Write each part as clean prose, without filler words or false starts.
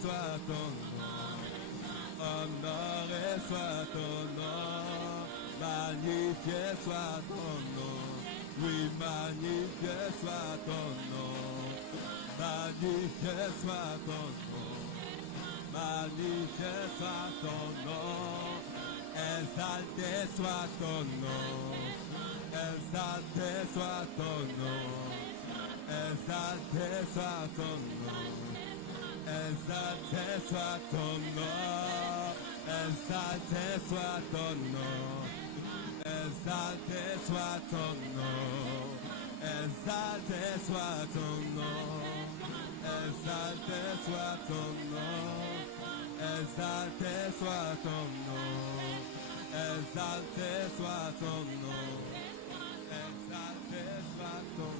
soit ton nom. Honoré soit ton nom. Magnifié soit ton nom. Oui, magnifié soit ton nom. Magnifié soit ton nom. Magnifié soit ton nom. Exalté soit ton nom. Exalté soit ton nom. Exalté soit ton nom. Exalté soit ton nom. Exalté soit ton nom. Exalté soit ton nom. Exalté soit ton nom. Exalté soit ton nom. Exalté soit ton nom. Exalté soit ton nom. Exalté soit ton nom. Exalté soit ton nom.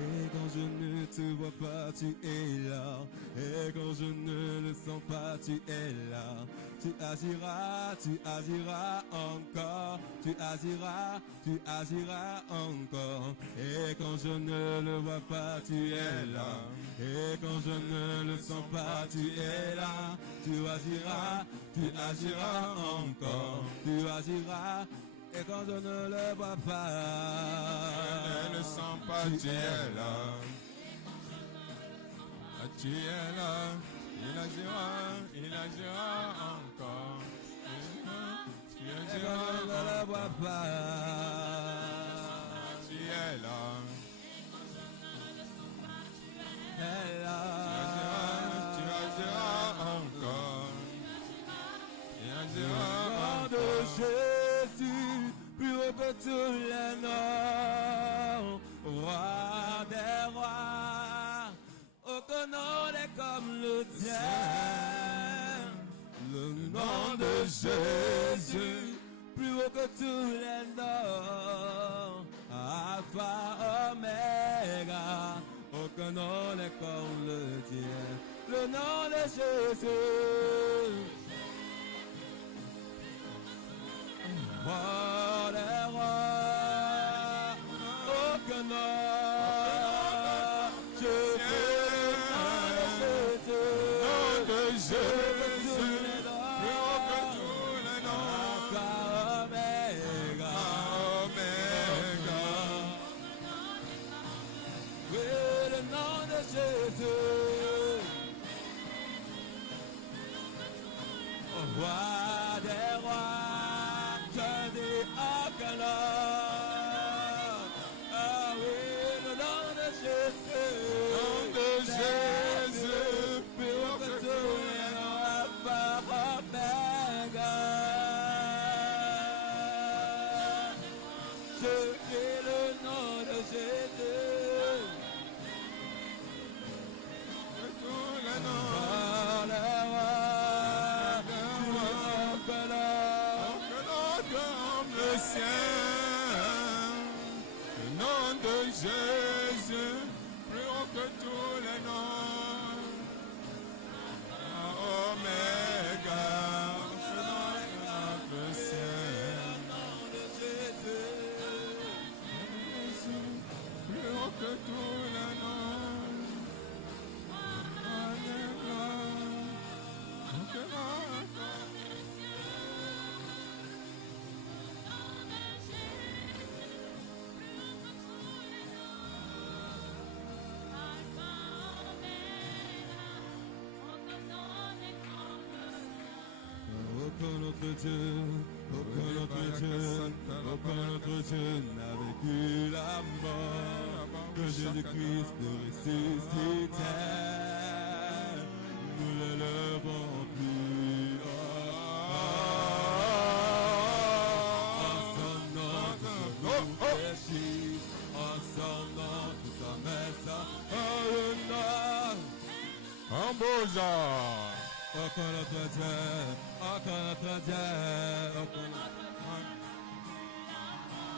Et quand je ne te vois pas, tu es là. Et quand je ne le sens pas, tu es là. Tu agiras encore. Tu agiras encore. Et quand je ne le vois pas, tu es là. Et quand je ne le sens pas, tu es là. Tu agiras encore. Tu agiras. Et quand je ne le vois pas, je ne le sens pas, tu es là. Tu es là. Il agira encore. Tu et quand je ne le vois pas, tu es là. elle est là. Tu agiras encore. Tu agiras Le nom encore. de Jésus, plus haut que tous les noms, roi des rois, aucun nom n'est comme le tien. Le nom de Jésus, plus haut que tous les noms, Alpha, Omega, aucun nom n'est comme le tien. Le nom de Jésus, roi des rois, aucun nom, je veux le nom de Jésus, Plus haut que tous les noms. Alpha, Omega, oui, le nom de Jésus, roi des rois, je dis aucun nom. Ah oui, le nom de Jésus, Nom de Jésus, plus haut que tous les noms, Alpha, Omega. Je crie le nom de Jésus, tous les noms. roi des rois, aucun nom. Que nom comme le sien. Le nom de Jésus, plus haut que tous les noms. Oméga, ce nom comme le sien. Plus haut que tous les noms. Alléluia. Que nom Aucun autre Dieu, aucun autre Dieu, aucun autre Dieu n'a vécu la mort que Jésus-Christ nous ressuscitait. Nous le levons plus haut. En son nom, tout nous péchit. En son nom, tout en mettant le nom. en beau genre. Aucun autre Dieu, aucun autre Dieu, aucun autre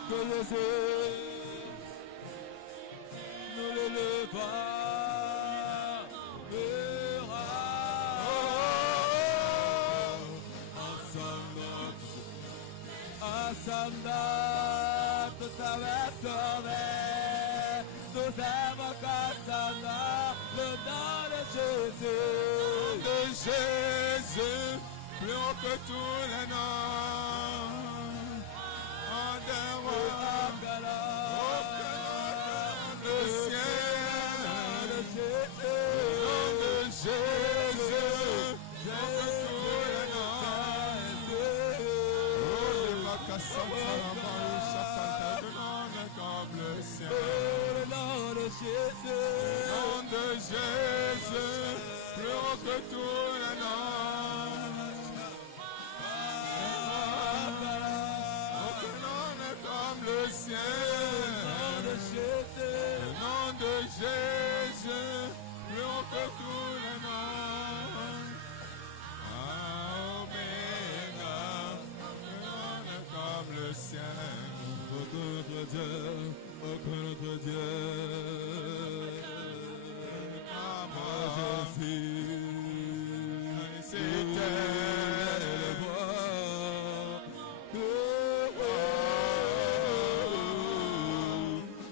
que Jésus, nous le levons, ensemble, ensemble. tout avait sauvé. Nous avons constamment le nom de Jésus. De Jésus, plus haut que tous les noms. En dehors, aucun nom de ciel. Le nom de Jésus, plus haut que tous les noms. Oh, le Makasanta, le nom est comme le ciel. Le nom de Jésus. Le nom de Jésus, plus haut que tous les noms. Aucun nom n'est comme le ciel. Le nom de Jésus, plus haut que tous les noms. Oméga, le nom est comme le ciel. Aucun autre Dieu, aucun autre Dieu. Jésus, c'était le voir.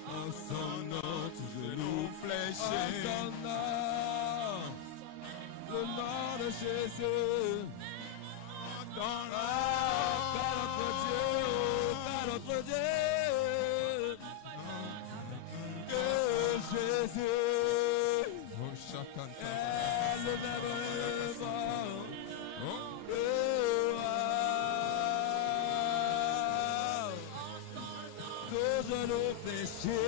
En son nom, tous genoux fléchis. En son nom, le nom de Jésus. Dans Pas notre Dieu, pas notre Dieu. Que Jésus. Le Verbe vivant. Tout genou fléchi,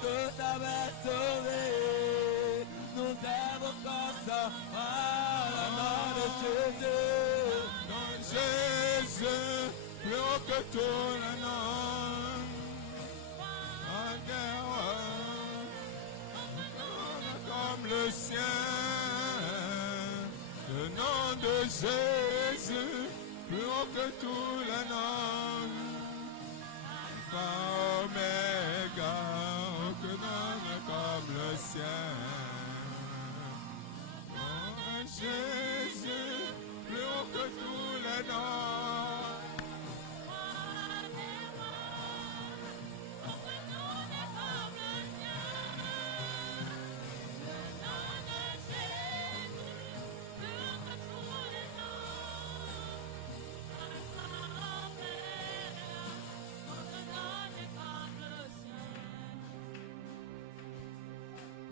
tout avait sauvé. Nous avons constamment le nom de Jésus. Dans Jésus, plus haut que tous les noms. En dehors, comme le ciel. Le nom de Jésus, plus haut que tous les noms. Alpha, Oméga, aucun nom n'est comme le ciel. Oh, Jésus, plus haut que tous les noms.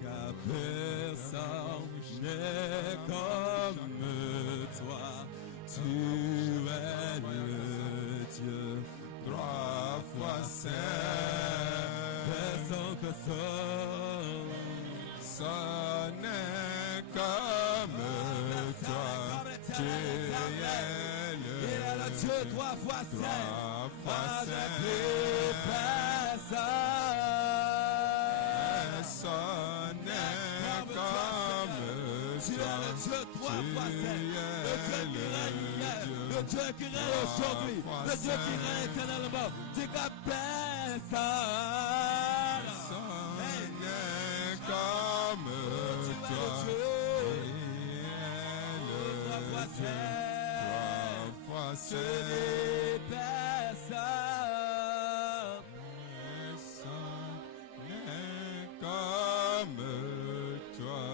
Car personne n'est comme toi, tu es le Dieu, Trois fois saint, personne, ce n'est comme toi, tu es il est le Dieu trois fois saint, trois fois pas de saint. personne. Ce n'est comme Tu es le toi, Dieu trois fois saint, le Dieu qui règne hier, le Dieu qui règne aujourd'hui, le Dieu qui règne éternellement. Dis que personne. ce n'est comme toi, tu es Trois fois le Dieu, trois fois saint, saint. tu n'es personne. Ce n'est comme toi,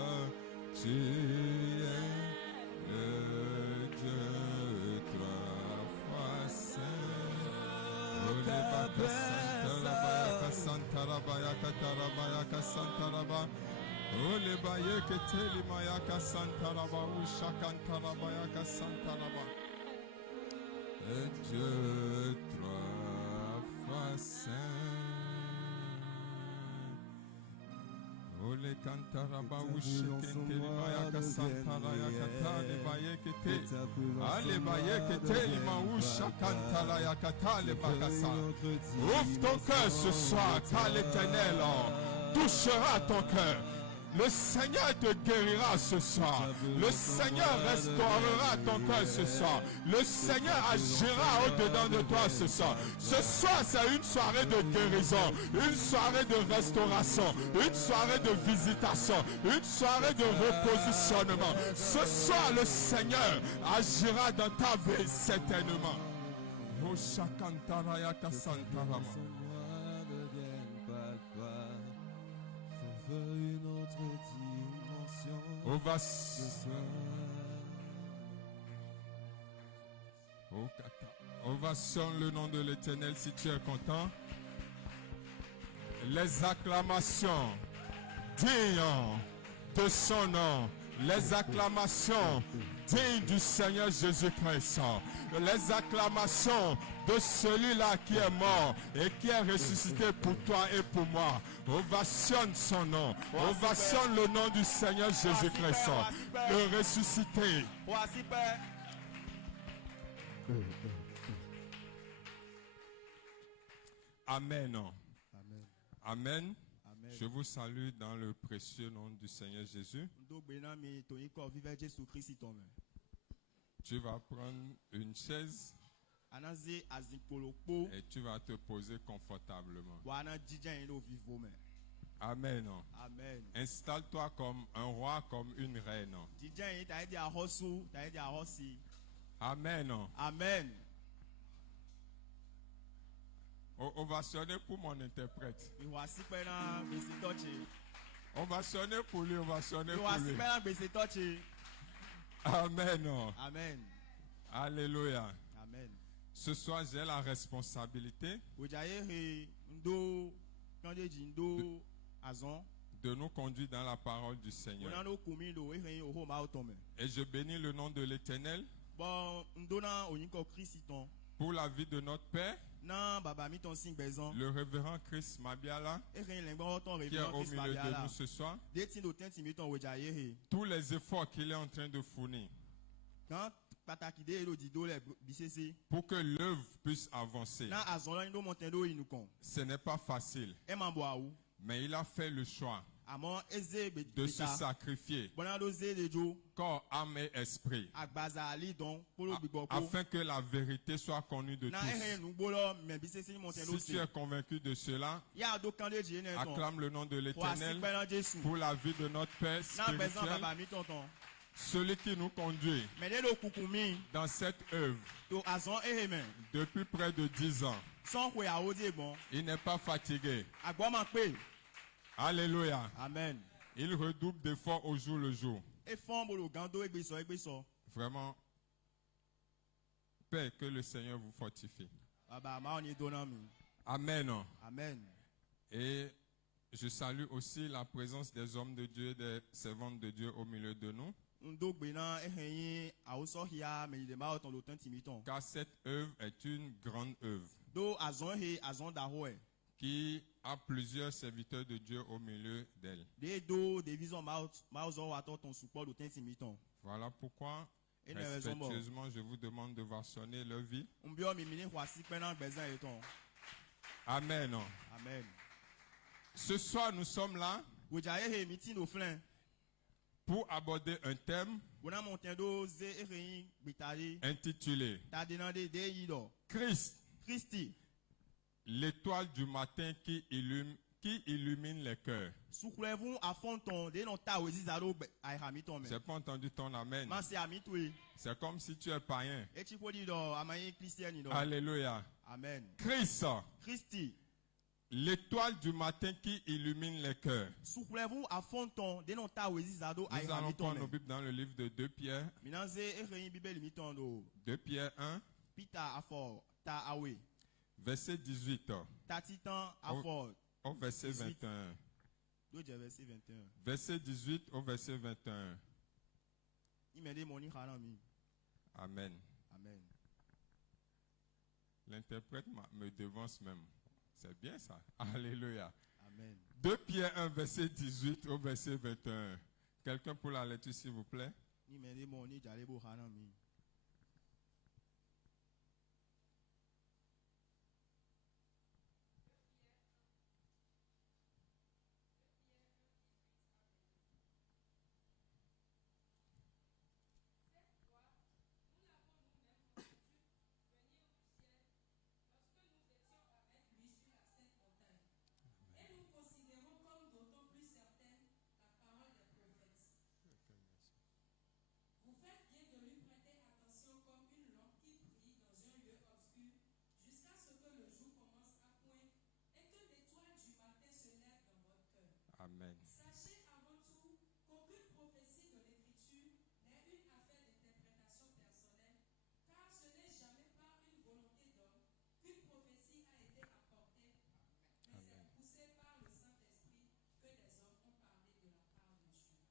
tu es le Dieu, trois fois saint. Dieu trois fois saint. Ole kantaraba ushikenteli mayaka santara yakatali bayekete. Ale bayekete mausha kantala yakatale bakasa. Ouvre ton cœur ce soir, car l'Éternel touchera ton cœur. Le Seigneur te guérira ce soir. Le Seigneur restaurera ton cœur ce soir. Le Seigneur agira au-dedans de toi ce soir. Ce soir, c'est une soirée de guérison, une soirée de restauration, une soirée de visitation, une soirée de repositionnement. Ce soir, le Seigneur agira dans ta vie certainement. Oshakantarayaka Santarama. Sans moi ne vienne pas le voir. Je veux une autre dimension. Ce soir. Ovationne le nom de l'Éternel si tu es content. Les acclamations dignes de son nom. Les acclamations dignes du Seigneur Jésus-Christ. Les acclamations de celui-là qui est mort et qui est ressuscité pour toi et pour moi. Ovationne son nom. Ovationne le nom du Seigneur Jésus-Christ. Le ressuscité. Amen. Amen. Amen. Je vous salue dans le précieux nom du Seigneur Jésus. Tu vas prendre une chaise et tu vas te poser confortablement. Amen. Amen. Installe-toi comme un roi, comme une reine. Amen. Amen. On va sonner pour mon interprète. On va sonner pour lui, on va sonner pour lui. Amen. Amen. Alléluia. Amen. Ce soir, j'ai la responsabilité de nous conduire dans la parole du Seigneur. Et je bénis le nom de l'Éternel pour la vie de notre Père, le révérend Chris Mabiala, qui est au milieu de nous ce soir. Tous les efforts qu'il est en train de fournir pour que l'œuvre puisse avancer. Ce n'est pas facile, mais il a fait le choix de se sacrifier corps, âme et esprit afin que la vérité soit connue de tous. Si tu es convaincu de cela, acclame le nom de l'Éternel pour la vie de notre Père spirituel, celui qui nous conduit dans cette œuvre depuis près de 10 ans. Il n'est pas fatigué. Alléluia. Amen. Il redouble d'efforts au jour le jour. Vraiment, paix, que le Seigneur vous fortifie. Amen. Amen. Et je salue aussi la présence des hommes de Dieu, des servantes de Dieu au milieu de nous. Car cette œuvre est une grande œuvre qui a plusieurs serviteurs de Dieu au milieu d'elle. Voilà pourquoi, respectueusement, je vous demande de voir sonner leur vie. Amen. Amen. Ce soir, nous sommes là pour aborder un thème intitulé Christ, l'étoile du matin qui illumine les cœurs. J'ai pas entendu ton amen. C'est comme si tu es païen. Alléluia. Amen. Christ, Christi, l'étoile du matin qui illumine les cœurs. Nous allons prendre nos Bibles dans le livre de 2 Pierre. 2 Pierre 1. Verset 18. Au verset 21. Verset 18 au verset 21. Amen. Amen. L'interprète me devance même. C'est bien ça. Alléluia. Amen. 2 Pierre 1, verset 18 au verset 21. Quelqu'un pour la lecture, s'il vous plaît?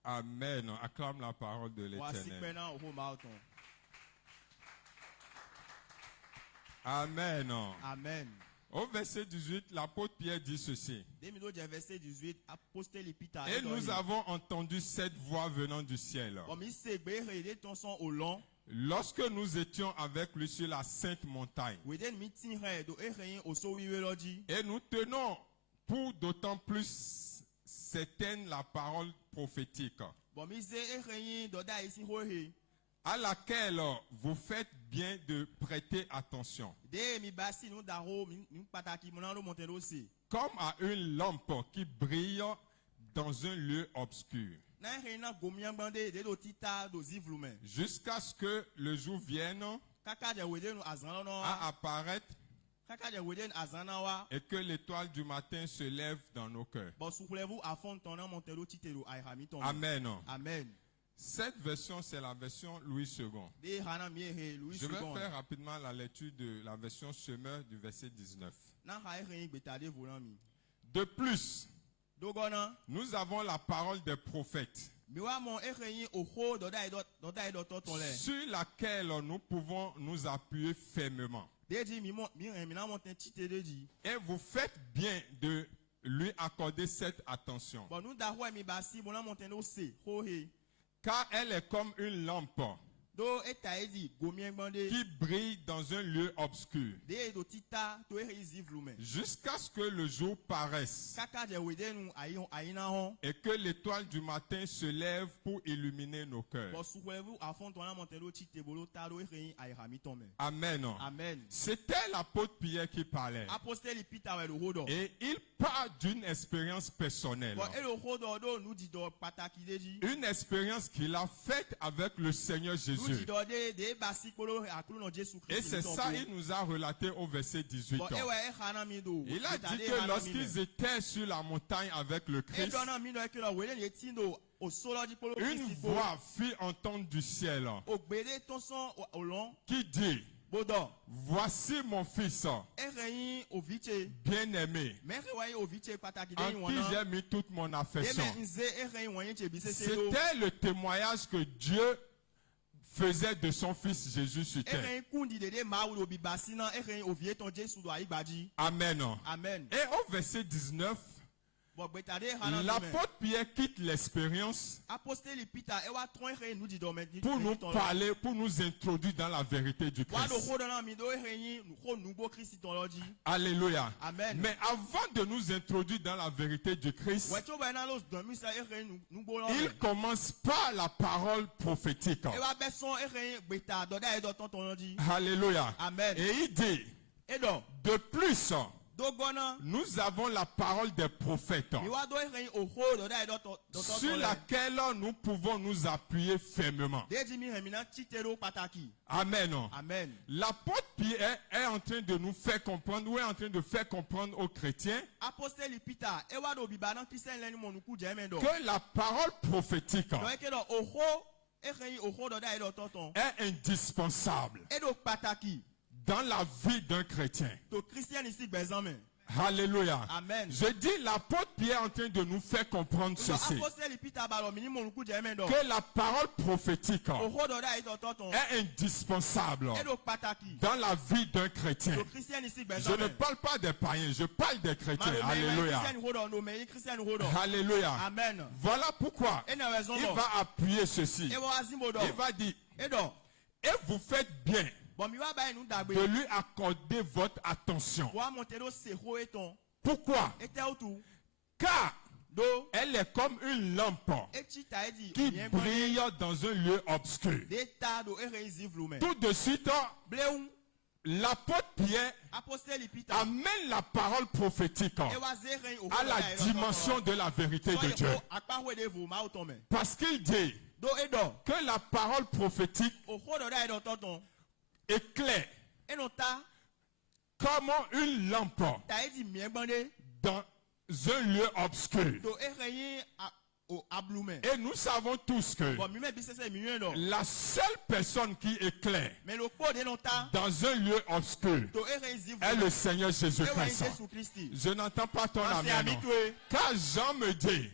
Amen. Acclame la parole de Voici l'Éternel. maintenant au Marathon. Amen. Amen. Au verset 18, l'apôtre Pierre dit ceci. Verset 18, apostole Epita. Et nous avons entendu cette voix venant du ciel. Lorsque nous étions avec lui sur la sainte montagne. Et nous tenons pour d'autant plus certaine la parole prophétique. À laquelle vous faites bien de prêter attention. Comme à une lampe qui brille dans un lieu obscur. Jusqu'à ce que le jour vienne à apparaître et que l'étoile du matin se lève dans nos cœurs. Amen. Amen. Cette version, c'est la version Louis II. Je vais faire rapidement la lecture de la version Semeur du verset 19. De plus, nous avons la parole des prophètes sur laquelle nous pouvons nous appuyer fermement. Et vous faites bien de lui accorder cette attention. Car elle est comme une lampe qui brille dans un lieu obscur jusqu'à ce que le jour paraisse et que l'étoile du matin se lève pour illuminer nos cœurs. Amen. Amen. C'était l'apôtre Pierre qui parlait. Et il parle d'une expérience personnelle. Une expérience qu'il a faite avec le Seigneur Jésus. Et c'est ça il nous a relaté au verset 18. Il a dit que lorsqu'ils étaient sur la montagne avec le Christ, une voix fit entendre du ciel qui dit: voici mon fils bien-aimé, en qui j'ai mis toute mon affection. C'était le témoignage que Dieu faisait de son fils Jésus sur terre. Amen. Amen. Et au verset 19, l'apôtre Pierre quitte l'expérience pour nous parler, pour nous introduire dans la vérité du Christ. Alléluia. Amen. Mais avant de nous introduire dans la vérité du Christ, il commence par la parole prophétique. Alléluia. Amen. Et il dit, de plus, nous avons la parole des prophètes sur laquelle nous pouvons nous appuyer fermement. Amen. Amen. L'apôtre Pierre est en train de nous faire comprendre, ou est en train de faire comprendre aux chrétiens que la parole prophétique est indispensable dans la vie d'un chrétien. Alléluia. Amen. Je dis, l'apôtre Pierre est en train de nous faire comprendre ceci. Que la parole prophétique est indispensable dans la vie d'un chrétien. Je ne parle pas des païens, je parle des chrétiens. Alléluia. Alléluia. Amen. Voilà pourquoi il va appuyer ceci. Il va dire, et vous faites bien de lui accorder votre attention. Pourquoi? Car elle est comme une lampe qui brille dans un lieu obscur. Tout de suite, l'apôtre Pierre amène la parole prophétique à la dimension de la vérité de Dieu. Parce qu'il dit que la parole prophétique éclaire comme une lampe dans un lieu obscur. Et nous savons tous que la seule personne qui éclaire dans un lieu obscur est le Seigneur Jésus-Christ. Je n'entends pas ton amen. Car Jean me dit,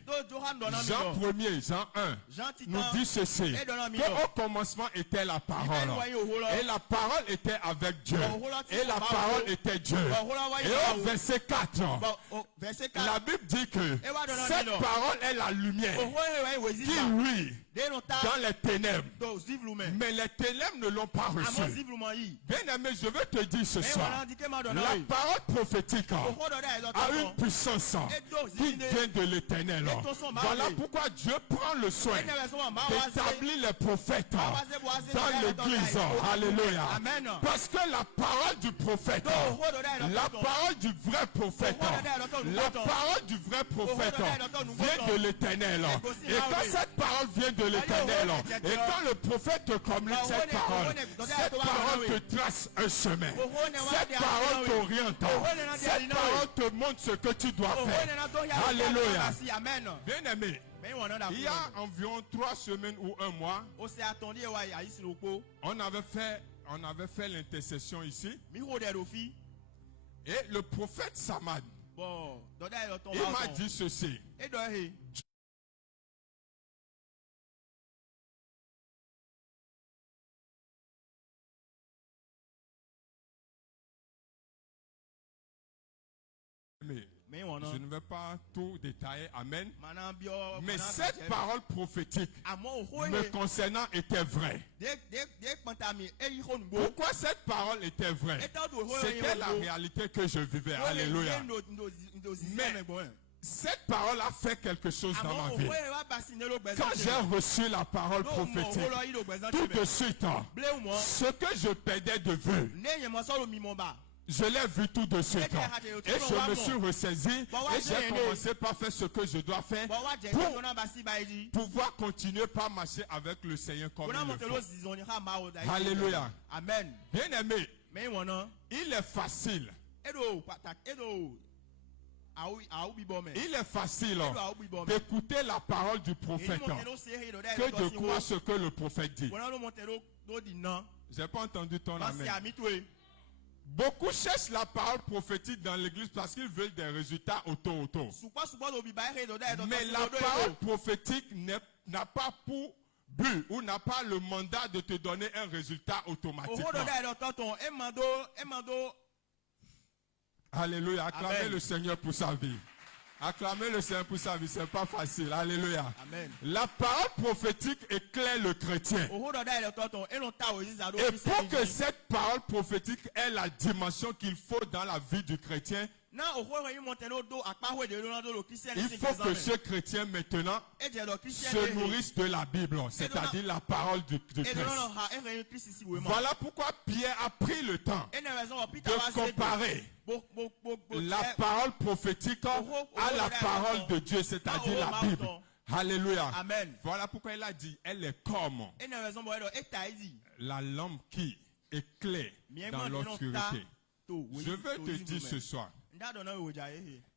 Jean 1er, Jean 1, nous dit ceci, qu'au commencement était la parole. Et la parole était avec Dieu. Et la parole était Dieu. Et au verset 4, la Bible dit que cette parole est la lumière qui luit dans les ténèbres. Mais les ténèbres ne l'ont pas reçu. Bien aimé, je veux te dire ce soir, la parole prophétique a une puissance qui vient de l'Éternel. Voilà pourquoi Dieu prend le soin d'établir les prophètes dans l'église. Alléluia. Parce que la parole du prophète, la parole du vrai prophète, la parole du vrai prophète vient de l'Éternel. Et quand cette parole vient de l'Éternel, et quand le prophète te communique cette parole te trace un chemin. Cette parole t'oriente. Cette parole te montre ce que tu dois faire. Alléluia. Bien aimé, il y a environ 3 semaines ou 1 mois, on avait fait l'intercession ici. Et le prophète Samad, il m'a dit ceci. Je ne vais pas tout détailler, amen. Mais cette parole prophétique me concernant était vraie. Pourquoi cette parole était vraie? C'était la réalité que je vivais. Alléluia. Mais cette parole a fait quelque chose dans ma vie. Quand j'ai reçu la parole prophétique, tout de suite, ce que je perdais de vue, je l'ai vu tout de suite. Et je me suis ressaisi et j'ai commencé par faire ce que je dois faire pour pouvoir continuer par marcher avec le Seigneur comme il le faut. Alléluia. Amen. Bien aimé, il est facile. Il est facile d'écouter la parole du prophète que de croire ce que le prophète dit. J'ai pas entendu ton amen. Beaucoup cherchent la parole prophétique dans l'église parce qu'ils veulent des résultats auto. Mais la parole prophétique n'a pas pour but ou n'a pas le mandat de te donner un résultat automatiquement. Alléluia. Acclamez Amen. Le Seigneur pour sa vie. Acclamez le Seigneur pour sa vie, c'est pas facile. Alléluia. Amen. La parole prophétique éclaire le chrétien. Et pour que cette parole prophétique ait la dimension qu'il faut dans la vie du chrétien, il faut que ce chrétien maintenant se nourrisse de la Bible, c'est-à-dire la parole du Christ. Voilà pourquoi Pierre a pris le temps de comparer la parole prophétique à la parole de Dieu, c'est-à-dire la Bible. Alléluia. Amen. Voilà pourquoi il a dit, elle est comme la lampe qui éclaire dans l'obscurité. Je veux te dire ce soir,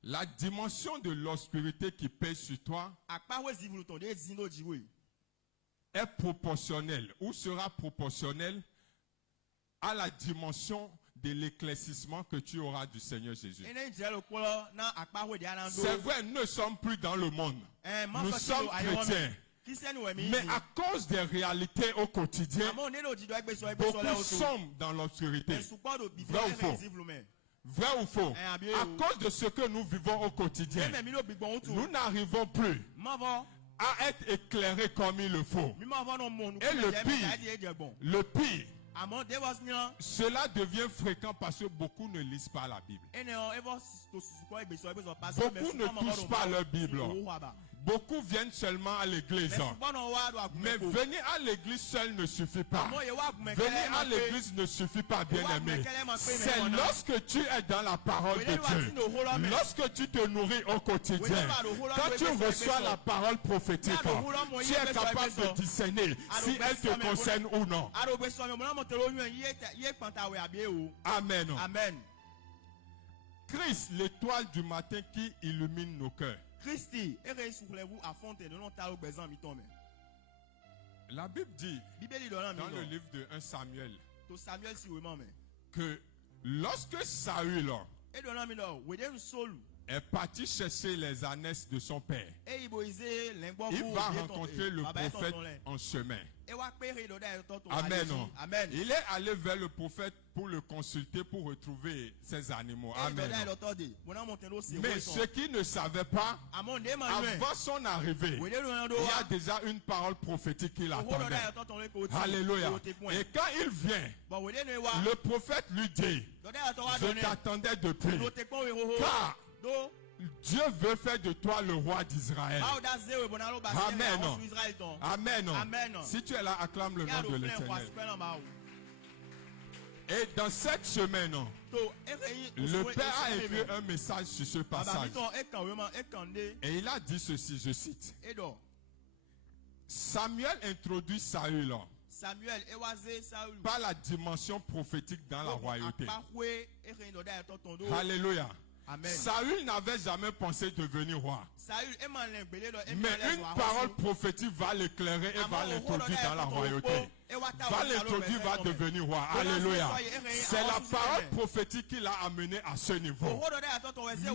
la dimension de l'obscurité qui pèse sur toi est proportionnelle ou sera proportionnelle à la dimension de l'éclaircissement que tu auras du Seigneur Jésus. C'est vrai, nous ne sommes plus dans le monde. Nous sommes chrétiens. Mais à cause des réalités au quotidien, beaucoup sommes dans l'obscurité. Vrai ou faux? Vrai ou faux? À cause de ce que nous vivons au quotidien, nous n'arrivons plus à être éclairés comme il le faut. Et le pire, cela devient fréquent parce que beaucoup ne lisent pas la Bible. Beaucoup ne touchent pas leur Bible. Beaucoup viennent seulement à l'église. Mais venir à l'église seul ne suffit pas. Venir à l'église ne suffit pas, bien aimé. C'est lorsque tu es dans la parole de Dieu, lorsque tu te nourris au quotidien, quand tu reçois la parole prophétique, tu es capable de discerner si elle te concerne ou non. Amen. Amen. Christ, l'étoile du matin qui illumine nos cœurs. La Bible dit dans le livre de 1 Samuel To Samuel si vraiment mais. que lorsque Saül Et dans la minute, we dem soul. est parti chercher les ânesses de son père, Et il boisait l'ingbo. il va rencontrer le prophète en chemin. Amen. Amen. Il est allé vers le prophète pour le consulter, pour retrouver ses animaux. Amen. Mais ce qu'il ne savait pas, avant son arrivée, il y a déjà une parole prophétique qui l'attendait. Alléluia. Et quand il vient, le prophète lui dit, je t'attendais depuis, car Dieu veut faire de toi le roi d'Israël. Amen. Amen. Si tu es là, acclame le nom de l'Éternel. Et dans cette semaine, le Père a écrit un message sur ce passage. Et il a dit ceci, je cite. Samuel introduit Saül par la dimension prophétique dans la royauté. Alléluia. Amen. Saül n'avait jamais pensé devenir roi. Mais une parole prophétique va l'éclairer et va l'introduire dans la royauté. Va l'introduire, va devenir roi. Alléluia. C'est la parole prophétique qui l'a amené à ce niveau.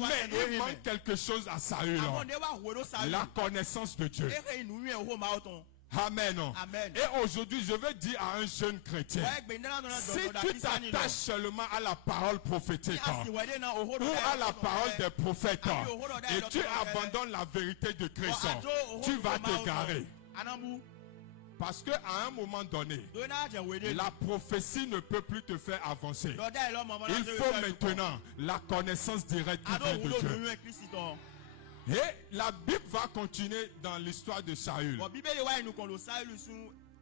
Mais il manque quelque chose à Saül. La connaissance de Dieu. Amen. Amen. Et aujourd'hui, je veux dire à un jeune chrétien, si tu t'attaches seulement à la parole prophétique ou à la parole des prophètes et tu abandonnes la vérité de Christ, tu vas t'égarer. Parce qu'à un moment donné, la prophétie ne peut plus te faire avancer. Il faut maintenant la connaissance directe qui vient de Dieu. Et la Bible va continuer dans l'histoire de Saül.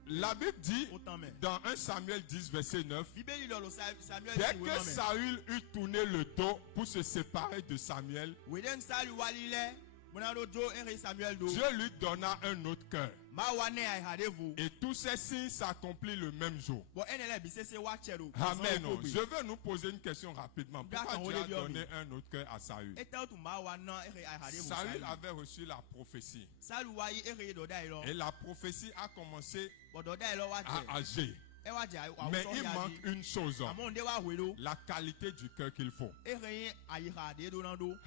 La Bible dit dans 1 Samuel 10 verset 9, dès que Saül eut tourné le dos pour se séparer de Samuel, Dieu lui donna un autre cœur. Et tous ces signes s'accomplissent le même jour. Amen. Je veux nous poser une question rapidement. Pourquoi Dieu a donné un autre cœur à Saül? Saül avait reçu la prophétie. Et la prophétie a commencé à agir. Mais il manque une chose, la qualité du cœur qu'il faut.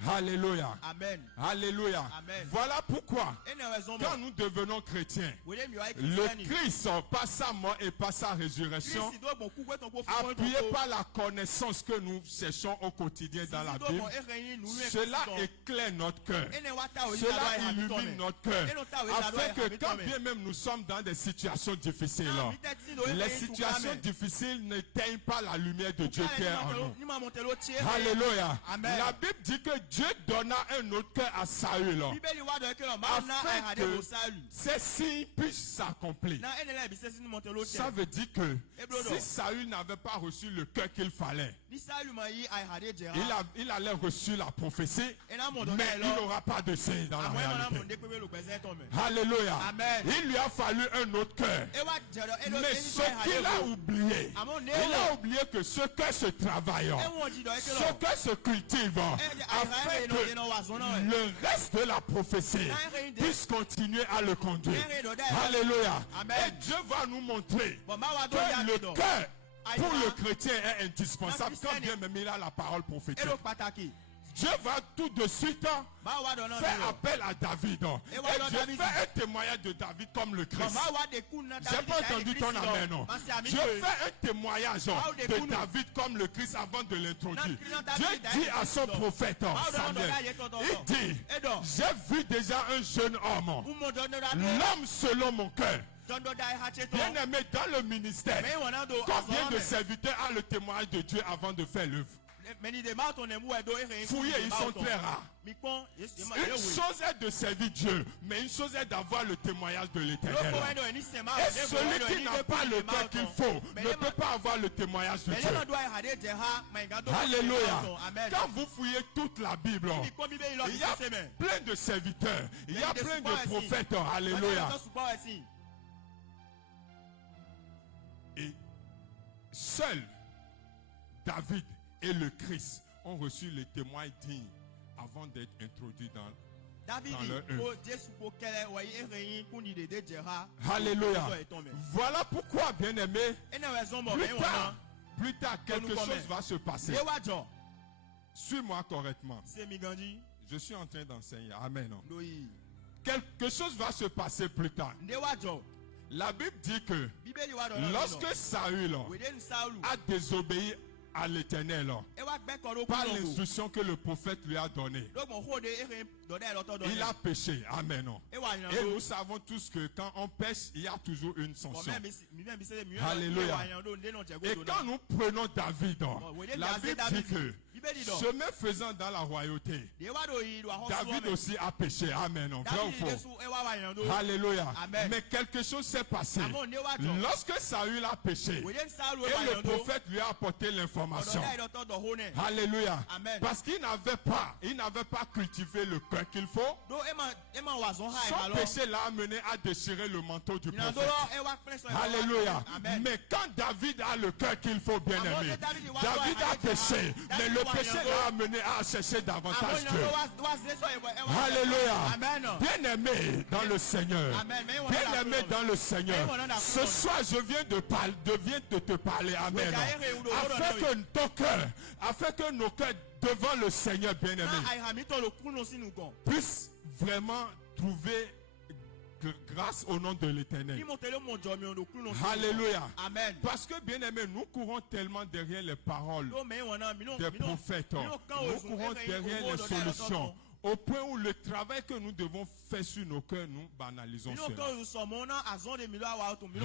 Alléluia. Amen. Alléluia. Amen. Voilà pourquoi, quand nous devenons chrétiens, le Christ, par sa mort et par sa résurrection, appuyé par la connaissance que nous cherchons au quotidien dans la Bible, cela éclaire notre cœur. Cela illumine notre cœur. Afin que quand bien même nous sommes dans des situations difficiles, les situations difficiles n'éteignent pas la lumière de Dieu qui est en nous. Alléluia. La Bible dit que Dieu donna un autre cœur à Saül afin que ces signes puissent s'accomplir. Ça veut dire que si Saül n'avait pas reçu le cœur qu'il fallait, il allait reçu la prophétie, mais il n'aura pas de signe dans la réalité. Alléluia. Il lui a fallu un autre cœur. Mais ce qu'il a oublié, il a oublié que ce cœur se travaille, ce cœur se cultive, afin que le reste de la prophétie puisse continuer à le conduire. Alléluia. Et Dieu va nous montrer que le cœur pour le chrétien est indispensable quand bien même il a la parole prophétique. Dieu va tout de suite faire appel à David. Et Dieu fait un témoignage de David comme le Christ. J'ai pas entendu ton amen. Dieu fait un témoignage de David comme le Christ avant de l'introduire. Dieu dit à son prophète Samuel, il dit, j'ai vu déjà un jeune homme, l'homme selon mon cœur. Bien aimé, dans le ministère, combien de serviteurs a le témoignage de Dieu avant de faire l'œuvre? Fouillés, ils sont très rares. Une chose est de servir Dieu, mais une chose est d'avoir le témoignage de l'Éternel. Et celui qui n'a pas le temps qu'il faut ne peut pas avoir le témoignage de Dieu. Alléluia. Quand vous fouillez toute la Bible, il y a plein de serviteurs, il y a plein de prophètes. Alléluia. Et seul David et le Christ ont reçu les témoins dignes avant d'être introduits David dans leur dit, œuvre. oh, Jésus, pour quelle est, ouais, il est rien, pour dire des Jéra. Alléluia. Jésus est tombé. Voilà pourquoi, bien-aimé, Et nous raison, bon, plus mais tard, quelque nous chose connaît. va se passer. Et Wadjo, Suis-moi correctement. c'est Migandi. Je suis en train d'enseigner. Amen. Oui. Quelque chose va se passer plus tard. De Wadjo. La Bible dit que Bible dit Wadjo. lorsque Saül Weden Saoulou. a désobéi à l'Éternel Et Wad Bekoro par Kulongo. l'instruction que le prophète lui a donnée, Donc, mon rôle est donné à l'autre donné. il a péché. Amen. Et Et Wanyando. nous savons tous que quand on pêche, il y a toujours une sanction. Alléluia. Alléluia. Et quand nous prenons David, la Bible dit que chemin faisant dans la royauté, David aussi a péché. Amen. Vrai ou faux? Alléluia. Amen. Mais quelque chose s'est passé. Lorsque Saül a péché, et le prophète lui a apporté l'information. Alléluia. Amen. Parce qu'il n'avait pas cultivé le cœur qu'il faut. Son péché l'a amené à déchirer le manteau du prophète. Alléluia. Amen. Mais quand David a le cœur qu'il faut, bien aimé, David a péché. Mais le péché l'a amené à chercher davantage Dieu. Alléluia. Amen. Bien aimé dans le Seigneur. Amen. Bien aimé dans le Seigneur. Ce soir, je viens de te parler. Amen. Afin que ton cœur, afin que nos cœurs devant le Seigneur bien-aimé puissent vraiment trouver grâce au nom de l'Éternel. Alléluia. Amen. Parce que bien-aimé, nous courons tellement derrière les paroles des prophètes. Nous courons derrière les solutions. Au point où le travail que nous devons faire sur nos cœurs, nous banalisons cela.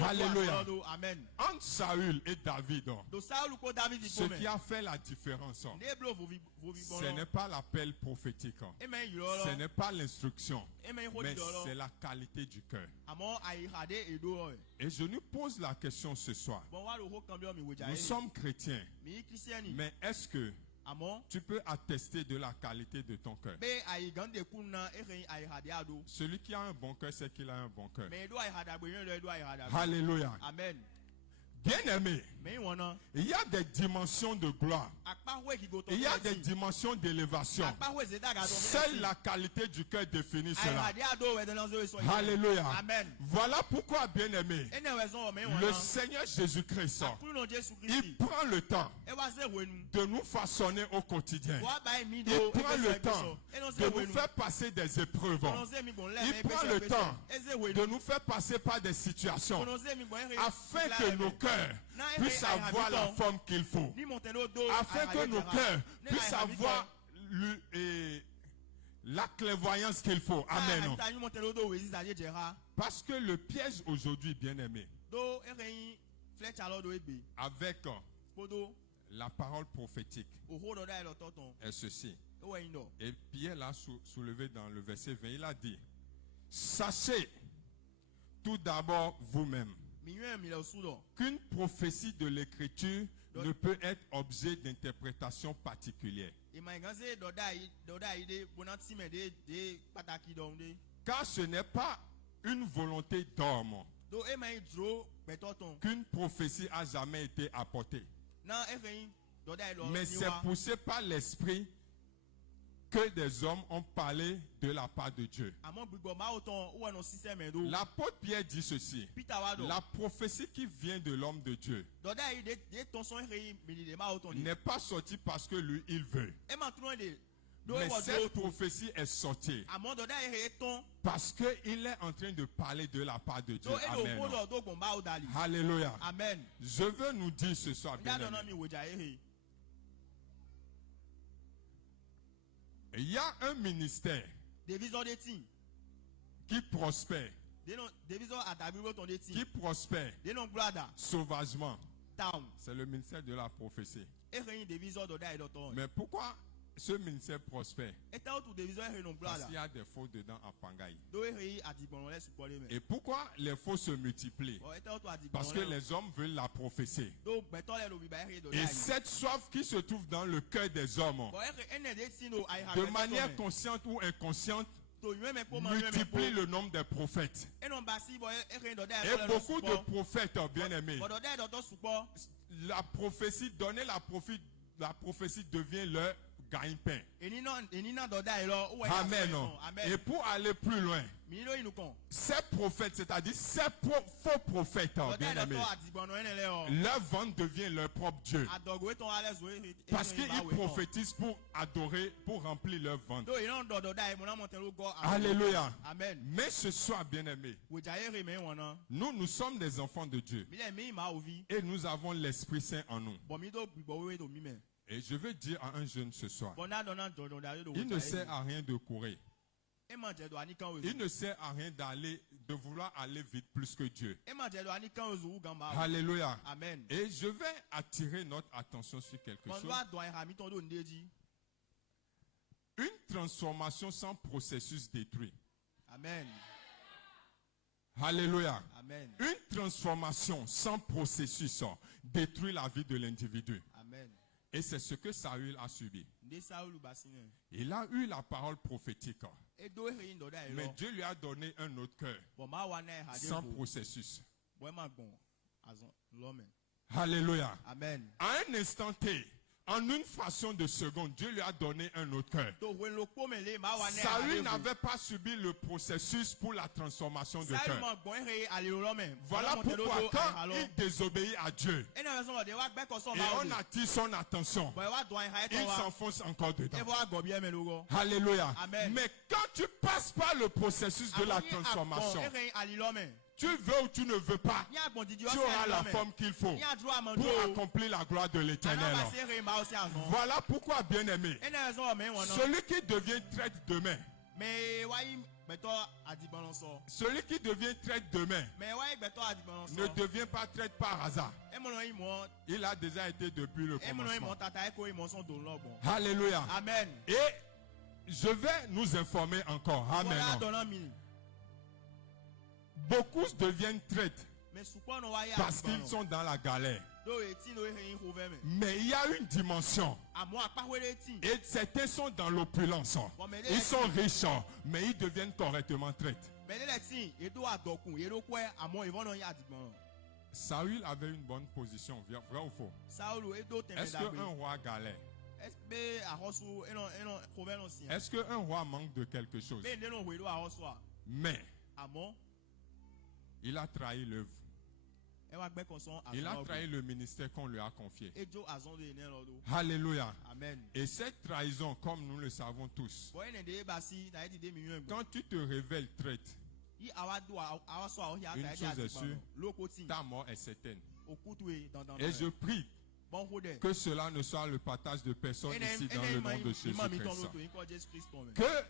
Alléluia. Amen. Entre Saül et David, ce qui a fait la différence, ce n'est pas l'appel prophétique, ce n'est pas l'instruction, mais c'est la qualité du cœur. Et je nous pose la question ce soir. Nous sommes chrétiens, mais est-ce que tu peux attester de la qualité de ton cœur? Celui qui a un bon cœur, c'est qu'il a un bon cœur. Alléluia. Amen. Bien-aimé, il y a des dimensions de gloire. Il y a des dimensions d'élévation. Seule la qualité du cœur définit cela. Alléluia. Amen. Voilà pourquoi, bien-aimé, le Seigneur Jésus-Christ, il prend le temps de nous façonner au quotidien. Il prend le temps de nous faire passer des épreuves. Il prend le temps de nous faire passer par des situations afin que nos cœurs puissent avoir la forme qu'il faut. Afin que nos cœurs puissent avoir la clairvoyance qu'il faut. Amen. Parce que le piège aujourd'hui, bien-aimé, avec la parole prophétique, est ceci. Et Pierre l'a soulevé dans le verset 20. Il a dit: sachez tout d'abord vous-même qu'une prophétie de l'écriture ne peut être objet d'interprétation particulière. Car ce n'est pas une volonté d'homme qu'une prophétie a jamais été apportée. Mais c'est poussé par l'esprit que des hommes ont parlé de la part de Dieu. L'apôtre Pierre dit ceci: la prophétie qui vient de l'homme de Dieu n'est pas sortie parce que lui il veut. Mais cette prophétie est sortie parce qu'il est en train de parler de la part de Dieu. Amen. Alléluia. Amen. Je veux nous dire ce soir, bien-aimés, il y a un ministère qui prospère sauvagement. C'est le ministère de la prophétie. Mais pourquoi ce ministère prospère? Parce qu'il y a des faux dedans à Pangaï. Et pourquoi les faux se multiplient? Parce que les hommes veulent la prophétie. Et cette soif qui se trouve dans le cœur des hommes, de manière consciente ou inconsciente, multiplie le nombre des prophètes. Et beaucoup de prophètes, bien-aimés, la prophétie devient leur gagne-pain. Eni na doda elo. Amen. Amen. Et pour aller plus loin, Mino inukon. ces prophètes, c'est-à-dire ces faux prophètes, bien aimés, leur vente devient leur propre Dieu. Parce qu'ils prophétisent pour adorer, pour remplir leur vente. Alléluia. Amen. Mais ce soir, bien aimés, nous sommes des enfants de Dieu. Et nous avons l'Esprit Saint en nous. Et je veux dire à un jeune ce soir, il ne sert à rien de courir. Il ne sert à rien de vouloir aller vite plus que Dieu. Alléluia. Amen. Et je vais attirer notre attention sur quelque chose. Une transformation sans processus détruit. Amen. Alléluia. Amen. Une transformation sans processus détruit la vie de l'individu. Amen. Et c'est ce que Saül a subi. Il a eu la parole prophétique. Mais Dieu lui a donné un autre cœur. Sans processus. Alléluia. Amen. À un instant T, en une fraction de seconde, Dieu lui a donné un autre cœur. Saül n'avait pas subi le processus pour la transformation de cœur. Voilà pourquoi quand il désobéit à Dieu et on attire son attention, il s'enfonce encore dedans. Alléluia. Amen. Mais quand tu passes par le processus de la transformation, tu veux ou tu ne veux pas, tu auras la forme qu'il faut pour accomplir la gloire de l'Éternel. Voilà pourquoi, bien-aimé, celui qui devient traître demain, celui qui devient traître demain ne devient pas traître par hasard. Il a déjà été depuis le commencement. Alléluia. Amen. Et je vais nous informer encore. Amen. Beaucoup deviennent traîtres parce qu'ils sont dans la galère. Mais il y a une dimension. Et certains sont dans l'opulence. Ils sont riches, mais ils deviennent correctement traîtres. Saül avait une bonne position, vrai ou faux? Est-ce qu'un roi galère? Est-ce qu'un roi manque de quelque chose? Mais il a trahi l'œuvre. Il a trahi le ministère qu'on lui a confié. Alléluia. Amen. Et cette trahison, comme nous le savons tous, quand tu te révèles traître, une chose est sûre, ta mort est certaine. Et je prie que cela ne soit le partage de personnes ici dans le nom de Jésus-Christ. Que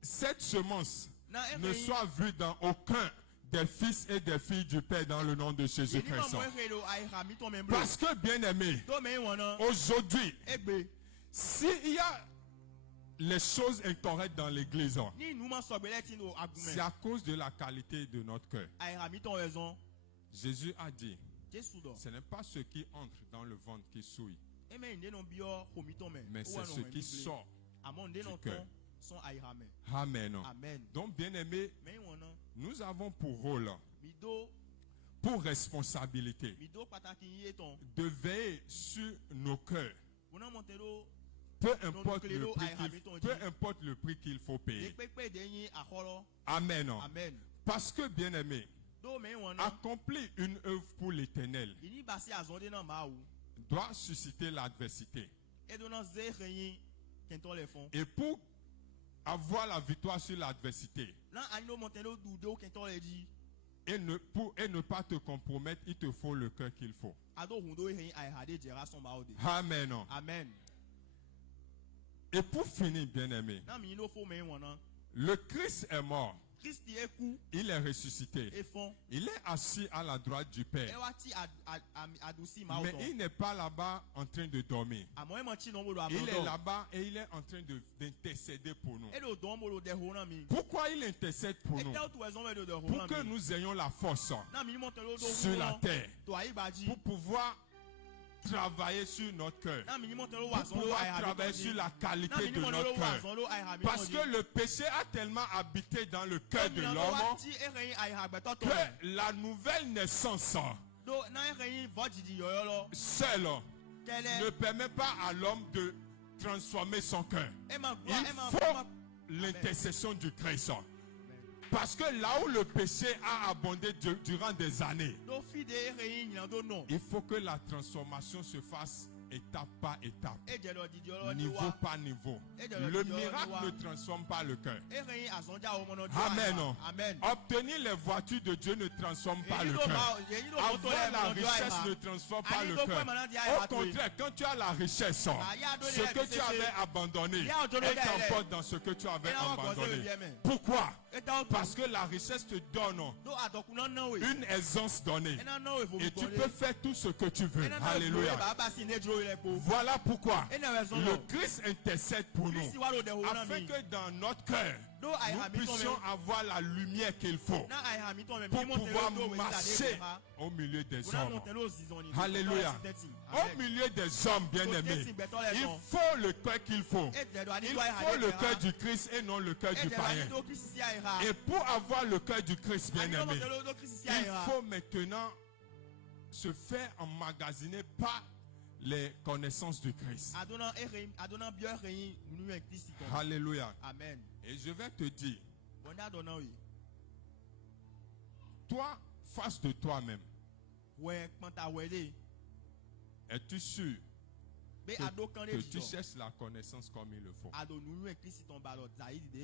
cette semence ne soit vue dans aucun des fils et des filles du Père dans le nom de Jésus-Christ. Parce que, bien aimé, aujourd'hui, s'il y a les choses incorrectes dans l'église, c'est à cause de la qualité de notre cœur. Jésus a dit, ce n'est pas ce qui entre dans le ventre qui souille, mais c'est ce qui sort du cœur. Amen. Donc, bien aimé, nous avons pour rôle, pour responsabilité, de veiller sur nos cœurs. Peu importe le prix qu'il faut payer. Amen. Parce que, bien aimé, accomplir une œuvre pour l'Éternel doit susciter l'adversité. Et pour avoir la victoire sur l'adversité et ne pas te compromettre, il te faut le cœur qu'il faut. Amen. Amen. Et pour finir, bien aimé, le Christ est mort. Il est ressuscité. Il est assis à la droite du Père. Mais il n'est pas là-bas en train de dormir. Il est là-bas et il est en train d'intercéder pour nous. Pourquoi il intercède pour nous? Pour que nous ayons la force sur la terre pour pouvoir travailler sur notre cœur, pour pouvoir travailler sur la qualité de notre cœur. Parce que le péché a tellement habité dans le cœur de l'homme que la nouvelle naissance seule ne permet pas à l'homme transformer son cœur, Et ma il gloire, et ma faut l'intercession du Christ. Parce que là où le péché a abondé durant des années, do fi de reyin ni do no. il faut que la transformation se fasse étape par étape, E je lo di di lo ni niveau wa. par niveau. Le miracle ne transforme pas le cœur. E reyin azonja o mo no di. Amen. Amen. Obtenir les voitures de Dieu ne transforme pas Yeyi le do cœur. ma, yeyi do moto Avoir e la mo do richesse ai ne ma. transforme pas Ani le do cœur. kwe mana di ai Au ma to. contraire, quand tu as la richesse, ya do ce le que tu avais abandonné t'emporte dans ce que tu avais abandonné. Pourquoi? Parce que la richesse te donne Do adokuna na we. une aisance donnée. E na na we fo. Et tu peux faire tout ce que tu veux. Alléluia. Baba si ne dro ile ko. Voilà pourquoi E na we so le no. Christ intercède pour nous. Christ wa lo de ho na Afin mi. que dans notre cœur, Do ai ha nous mi to me. puissions avoir la lumière qu'il faut Na ai ha mi to me. pour Mi mo te pouvoir lo do we sa marcher de ha. au milieu des Una hommes. mo te lo zizon ni. Alléluia. Au milieu des hommes bien-aimés, il faut le cœur qu'il faut. Il faut le cœur du Christ et non le cœur du païen. Et pour avoir le cœur du Christ bien-aimé, il faut maintenant se faire emmagasiner par les connaissances du Christ. Alléluia. Amen. Et je vais te dire, toi, face de toi-même, es-tu sûr que tu cherches la connaissance comme il le faut?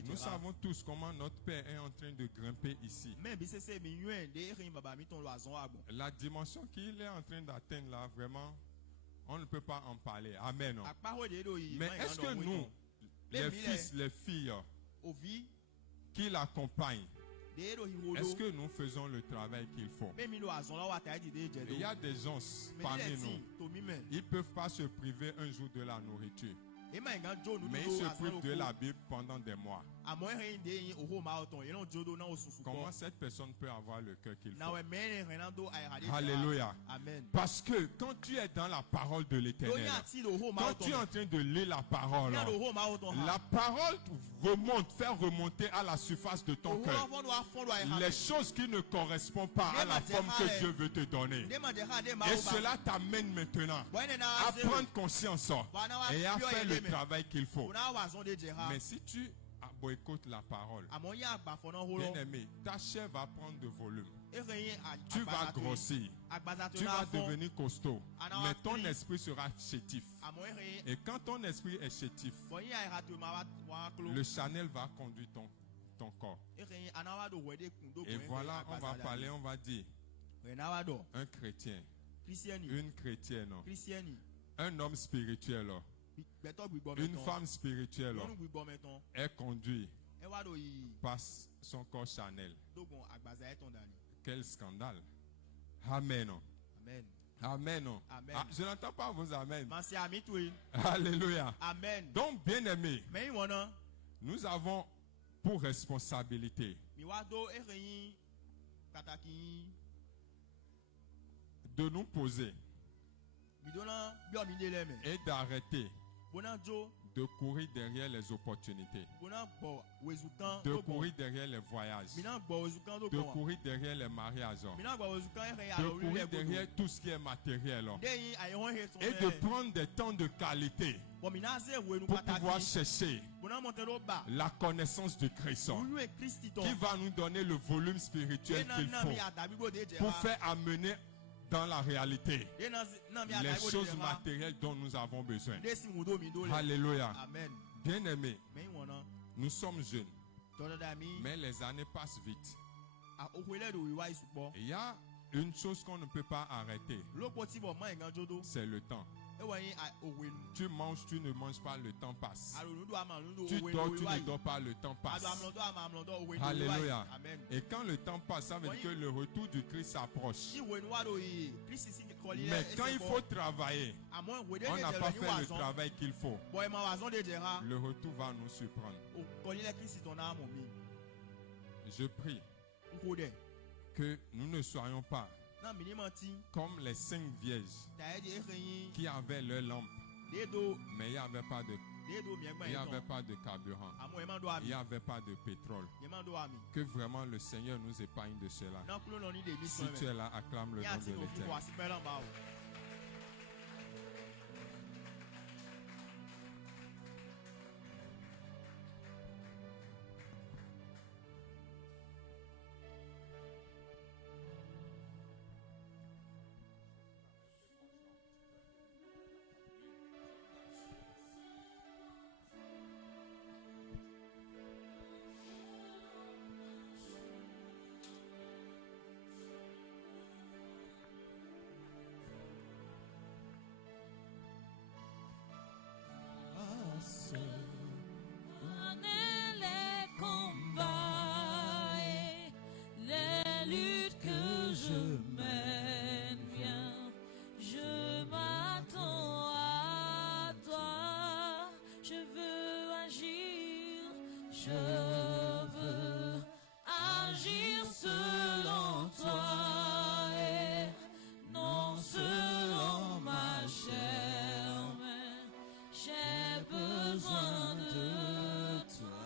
Nous savons tous comment notre Père est en train de grimper ici. La dimension qu'il est en train d'atteindre là, vraiment, on ne peut pas en parler. Amen. Mais est-ce que nous, les fils, les filles qui l'accompagnent, est-ce que nous faisons le travail qu'il faut? Il y a des gens parmi nous, ils ne peuvent pas se priver un jour de la nourriture. Mais ils se privent de la Bible pendant des mois. Comment cette personne peut avoir le cœur qu'il faut? Alléluia. Parce que quand tu es dans la parole de l'Éternel, quand tu es en train de lire la parole remonte, fait remonter à la surface de ton cœur les choses qui ne correspondent pas à la forme que Dieu veut te donner. Et cela t'amène maintenant à prendre conscience et à faire le travail qu'il faut. Mais si tu boycottes la parole, bien aimé, ta chair va prendre de volume. Tu vas grossir. Tu vas devenir costaud. Mais ton esprit sera chétif. Et quand ton esprit est chétif, le Chanel va conduire ton corps. Et voilà, on va parler, on va dire un chrétien, une chrétienne, un homme spirituel, une femme spirituelle est conduite par son corps Chanel. Quel scandale. Amen. Amen. Ah, je n'entends pas vos amen. Alléluia. Amen. Donc, bien aimé, nous avons pour responsabilité de nous poser et d'arrêter de courir derrière les opportunités, de courir derrière les voyages, de courir derrière les mariages, de courir derrière tout ce qui est matériel et de prendre des temps de qualité pour pouvoir chercher la connaissance de Christ qui va nous donner le volume spirituel qu'il faut pour faire amener dans la réalité les choses matérielles dont nous avons besoin. Alléluia. Bien aimé, nous sommes jeunes, mais les années passent vite. Il y a une chose qu'on ne peut pas arrêter, c'est le temps. Tu manges, tu ne manges pas, le temps passe. Tu dors, tu ne dors pas, le temps passe. Alléluia. Et quand le temps passe, ça veut dire que le retour du Christ s'approche. Mais quand il faut travailler, on n'a pas fait le travail qu'il faut. Le retour va nous surprendre. Je prie que nous ne soyons pas comme les 5 vierges qui avaient leur lampe, mais il n'y avait pas de carburant, il n'y avait pas de pétrole. Que vraiment le Seigneur nous épargne de cela. Si tu es là, acclame le nom de l'Éternel. Je veux agir selon toi et non selon ma chair, mais j'ai besoin de toi.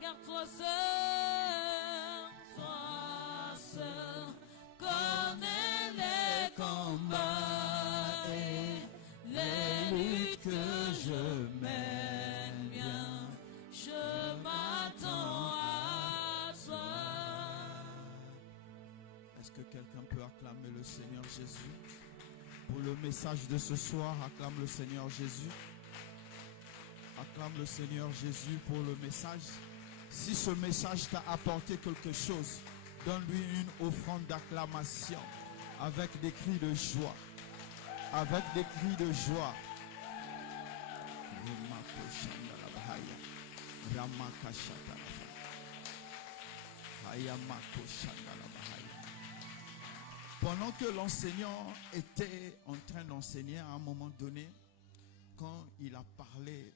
Garde-toi seul connais les combats et les luttes que je mène bien. Je m'attends à toi. Est-ce que quelqu'un peut acclamer le Seigneur Jésus? Pour le message de ce soir, acclame le Seigneur Jésus. Acclame le Seigneur Jésus pour le message. Si ce message t'a apporté quelque chose, donne-lui une offrande d'acclamation avec des cris de joie. Avec des cris de joie. Pendant que l'enseignant était en train d'enseigner, à un moment donné, quand il a parlé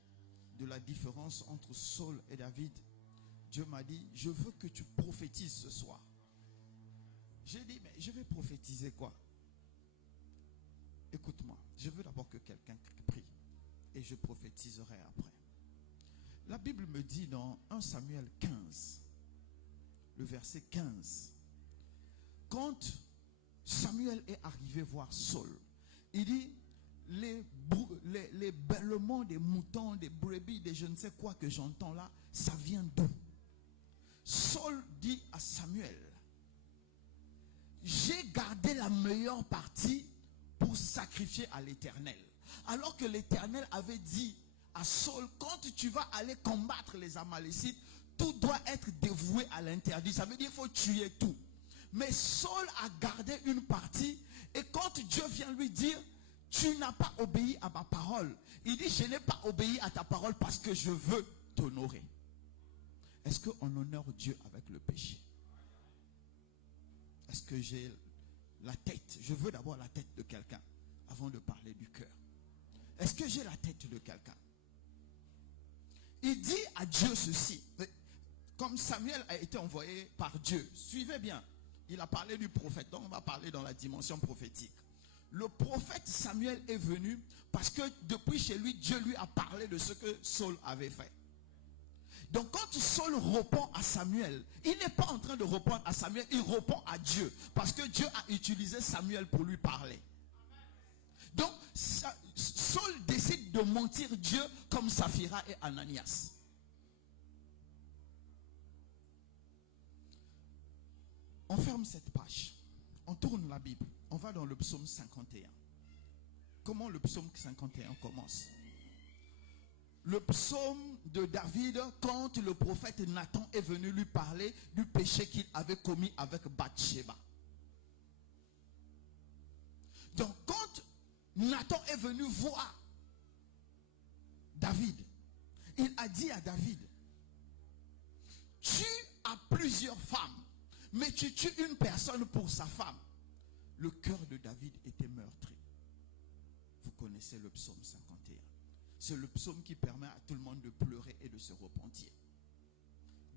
de la différence entre Saul et David, Dieu m'a dit, je veux que tu prophétises ce soir. J'ai dit, mais je vais prophétiser quoi? Écoute-moi, je veux d'abord que quelqu'un prie et je prophétiserai après. La Bible me dit dans 1 Samuel 15, le verset 15, quand Samuel est arrivé voir Saul, il dit, les bêlements des moutons, des brebis, des je ne sais quoi que j'entends là, ça vient d'où? Saul dit à Samuel, j'ai gardé la meilleure partie pour sacrifier à l'Éternel. Alors que l'Éternel avait dit à Saul, quand tu vas aller combattre les Amalécites, tout doit être dévoué à l'interdit. Ça veut dire qu'il faut tuer tout. Mais Saul a gardé une partie, et quand Dieu vient lui dire, tu n'as pas obéi à ma parole, il dit, je n'ai pas obéi à ta parole parce que je veux t'honorer. Est-ce qu'on honore Dieu avec le péché? Est-ce que j'ai la tête? Je veux d'abord la tête de quelqu'un avant de parler du cœur. Est-ce que j'ai la tête de quelqu'un? Il dit à Dieu ceci. Comme Samuel a été envoyé par Dieu, suivez bien. Il a parlé du prophète, donc on va parler dans la dimension prophétique. Le prophète Samuel est venu parce que depuis chez lui, Dieu lui a parlé de ce que Saul avait fait. Donc quand Saul répond à Samuel, il n'est pas en train de répondre à Samuel, il répond à Dieu. Parce que Dieu a utilisé Samuel pour lui parler. Donc Saul décide de mentir Dieu comme Saphira et Ananias. On ferme cette page. On tourne la Bible. On va dans le psaume 51. Comment le psaume 51 commence? Le psaume de David, quand le prophète Nathan est venu lui parler du péché qu'il avait commis avec Bathsheba. Donc quand Nathan est venu voir David, il a dit à David, tu as plusieurs femmes, mais tu tues une personne pour sa femme. Le cœur de David était meurtri. Vous connaissez le psaume 51. C'est le psaume qui permet à tout le monde de pleurer et de se repentir.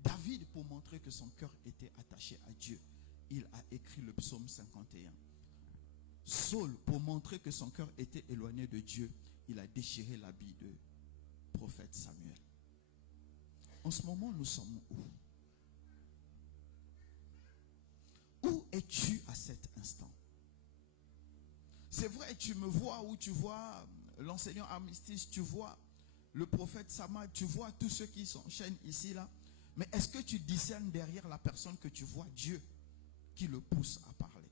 David, pour montrer que son cœur était attaché à Dieu, il a écrit le psaume 51. Saul, pour montrer que son cœur était éloigné de Dieu, il a déchiré l'habit de prophète Samuel. En ce moment, nous sommes où? Où es-tu à cet instant? C'est vrai, tu me vois où tu vois l'enseignant Armistice, tu vois le prophète Samad, tu vois tous ceux qui s'enchaînent ici, là. Mais est-ce que tu discernes derrière la personne que tu vois Dieu qui le pousse à parler?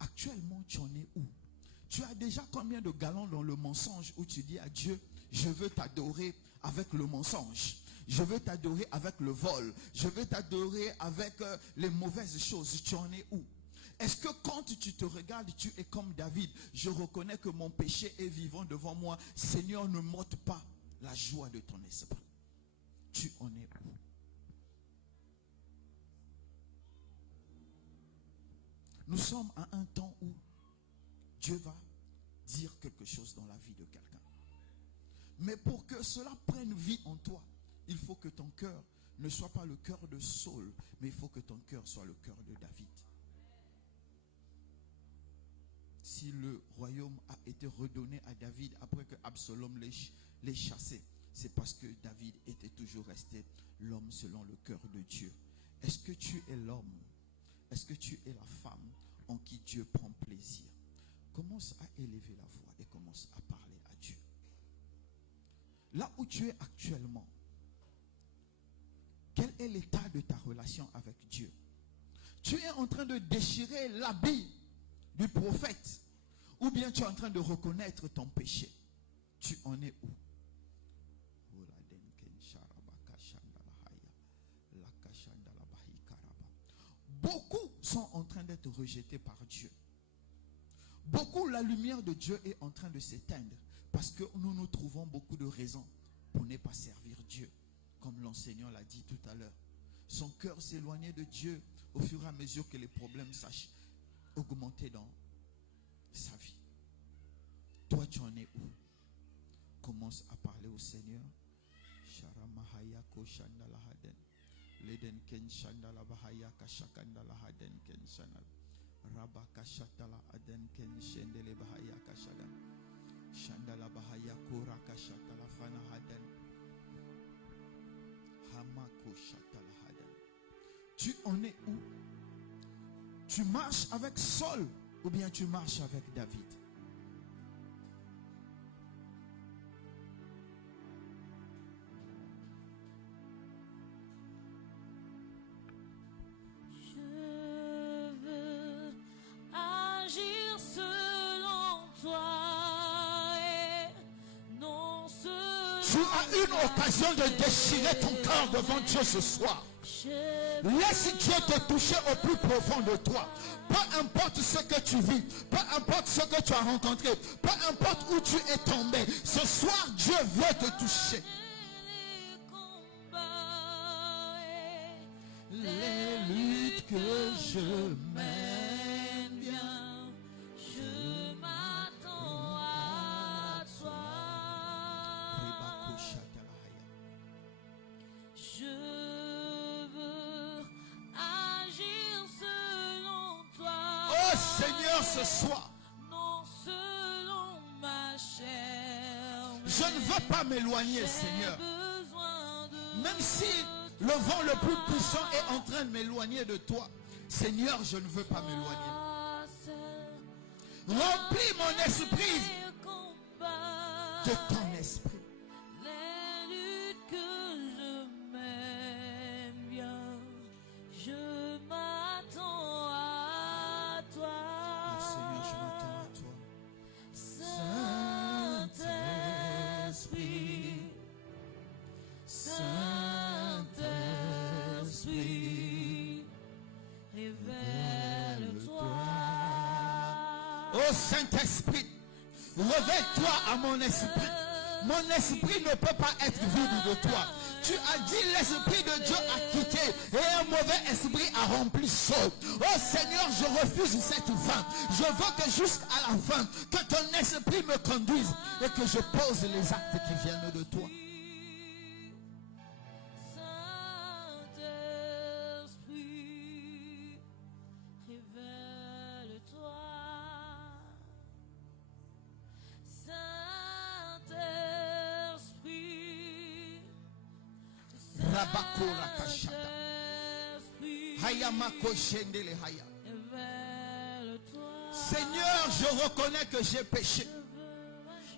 Actuellement, tu en es où? Tu as déjà combien de galons dans le mensonge où tu dis à Dieu, je veux t'adorer avec le mensonge, je veux t'adorer avec le vol, je veux t'adorer avec les mauvaises choses. Tu en es où? Est-ce que quand tu te regardes, tu es comme David? Je reconnais que mon péché est vivant devant moi. Seigneur, ne m'ôte pas la joie de ton esprit. Tu en es où? Nous sommes à un temps où Dieu va dire quelque chose dans la vie de quelqu'un. Mais pour que cela prenne vie en toi, il faut que ton cœur ne soit pas le cœur de Saul, mais il faut que ton cœur soit le cœur de David. Si le royaume a été redonné à David après que Absalom l'ait chassé, c'est parce que David était toujours resté l'homme selon le cœur de Dieu. Est-ce que tu es l'homme? Est-ce que tu es la femme en qui Dieu prend plaisir? Commence à élever la voix et commence à parler à Dieu. Là où tu es actuellement, quel est l'état de ta relation avec Dieu? Tu es en train de déchirer l'habit du prophète, ou bien tu es en train de reconnaître ton péché? Tu en es où? Beaucoup sont en train d'être rejetés par Dieu. Beaucoup, la lumière de Dieu est en train de s'éteindre parce que nous trouvons beaucoup de raisons pour ne pas servir Dieu. Comme l'enseignant l'a dit tout à l'heure. Son cœur s'éloignait de Dieu au fur et à mesure que les problèmes sachent augmenter dans sa vie. Toi, tu en es où? Commence à parler au Seigneur. Leden ken shandala bahaya kashakandala haden ken shanal raba kashatala aden ken shendele bahaya kashadan shandala bahaya kora kashatala fana haden hamako shatala haden. Tu en es où? Tu marches avec Saul ou bien tu marches avec David? Tu as une occasion de déchirer ton cœur devant Dieu ce soir. Laisse Dieu te toucher au plus profond de toi. Peu importe ce que tu vis, peu importe ce que tu as rencontré, peu importe où tu es tombé, ce soir Dieu veut te toucher. Les luttes que je mène bien, je m'attends à toi. Je veux agir selon toi. Oh Seigneur, ce soir, Non selon ma chair. je ne veux pas m'éloigner, Seigneur. Même si le vent le plus puissant est en train de m'éloigner de toi, Seigneur, je ne veux pas m'éloigner. Remplis mon esprit de ton esprit. Les luttes que je mène bien, je m'attends à toi. Seigneur, je m'attends à toi. Saint-Esprit, Saint-Esprit, révèle-toi. Oh Saint-Esprit, révèle-toi à mon esprit. Mon esprit ne peut pas être vide de toi. Tu as dit l'esprit de Dieu a quitté et un mauvais esprit a rempli Saul. Oh Seigneur, je refuse cette fin. Je veux que jusqu'à la fin, que ton esprit me conduise et que je pose les actes qui viennent de toi. Saint-Esprit, révèle-toi. Saint-Esprit, Rabakora kashata. Hayamako shendele haya. révèle-toi. Seigneur, je reconnais que j'ai péché,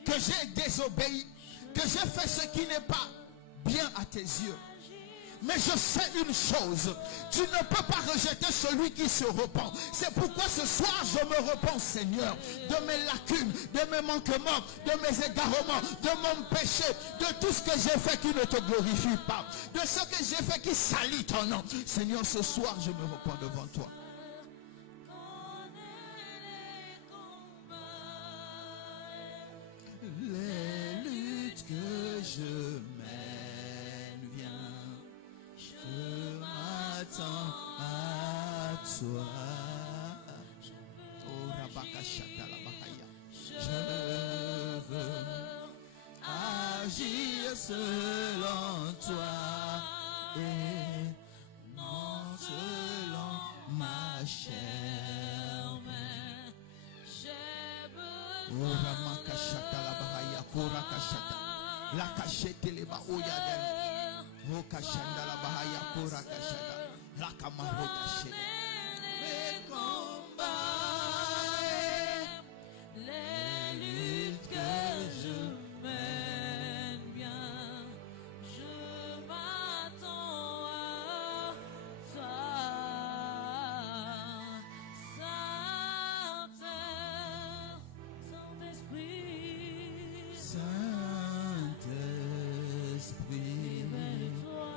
que j'ai désobéi, que j'ai fait ce qui n'est pas bien à tes yeux. Mais je sais une chose, tu ne peux pas rejeter celui qui se repent. C'est pourquoi ce soir je me repens, Seigneur, de mes lacunes, de mes manquements, de mes égarements, de mon péché, de tout ce que j'ai fait qui ne te glorifie pas, de ce que j'ai fait qui salit ton nom. Seigneur, ce soir je me repens devant toi. Les luttes que je mène, viens, je m'attends à toi. Oh, Rabakashata la Bahaya. Je veux agir selon toi et non selon ma chair. mais j'ai Ora besoin makashata la bahaya kora kashata la kashete le ba oyaden o kashanda la bahaya kora kashata la kamaro kashete les combats, les luttes que je mène bien, je m'attends à toi, Saint-Esprit, Saint-Esprit révèle-toi,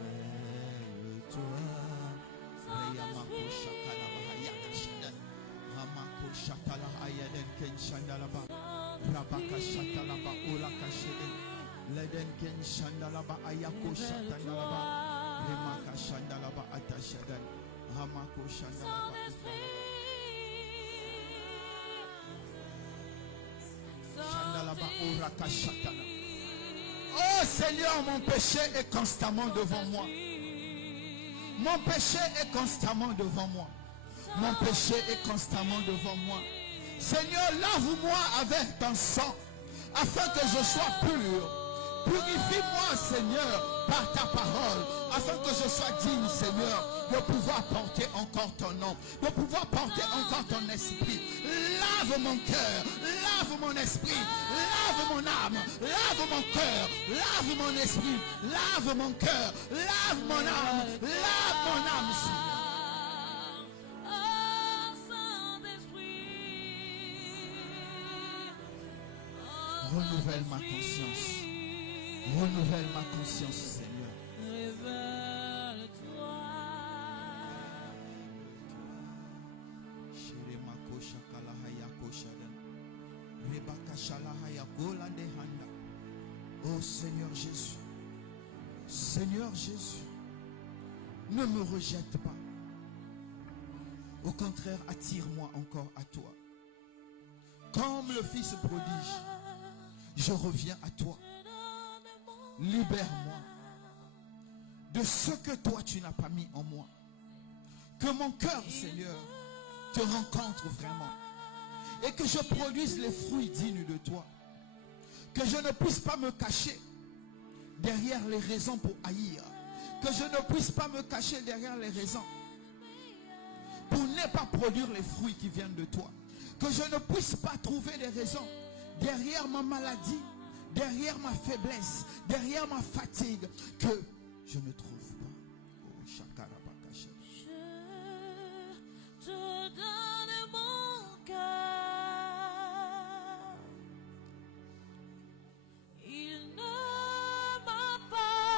révèle-toi Rayamako shakala bahaya kashanda Ramako shatala ayaden ken shandala ba Rabaka shatala ba ola kashede Leden ken shandala ba ayako shatala ba Remaka shandala ba atashadan Ramako shandala ba Shandala ba ora kashatala. Oh Seigneur, mon péché est constamment devant moi. Mon péché est constamment devant moi. Mon péché est constamment devant moi. Seigneur, lave-moi avec ton sang, afin que je sois pur. Purifie-moi, Seigneur, par ta parole, afin que je sois digne, Seigneur, de pouvoir porter encore ton nom, de pouvoir porter encore ton esprit. Lave mon cœur, lave mon esprit, lave mon âme, lave mon cœur, lave mon esprit, lave mon cœur, lave mon âme, lave mon âme, Seigneur. Renouvelle ma conscience. Renouvelle ma conscience, Seigneur. révèle-toi. Oh Seigneur Jésus, Seigneur Jésus, ne me rejette pas. Au contraire, attire-moi encore à toi. Comme le Fils prodige, je reviens à toi. Libère-moi de ce que toi tu n'as pas mis en moi. Que mon cœur, Seigneur, te rencontre vraiment. Et que je produise les fruits dignes de toi. Que je ne puisse pas me cacher derrière les raisons pour haïr. Que je ne puisse pas me cacher derrière les raisons pour ne pas produire les fruits qui viennent de toi. Que je ne puisse pas trouver des raisons derrière ma maladie, derrière ma faiblesse, derrière ma fatigue, que je ne trouve pas. Oh, Shakarabakasha. Je te donne mon cœur. Il ne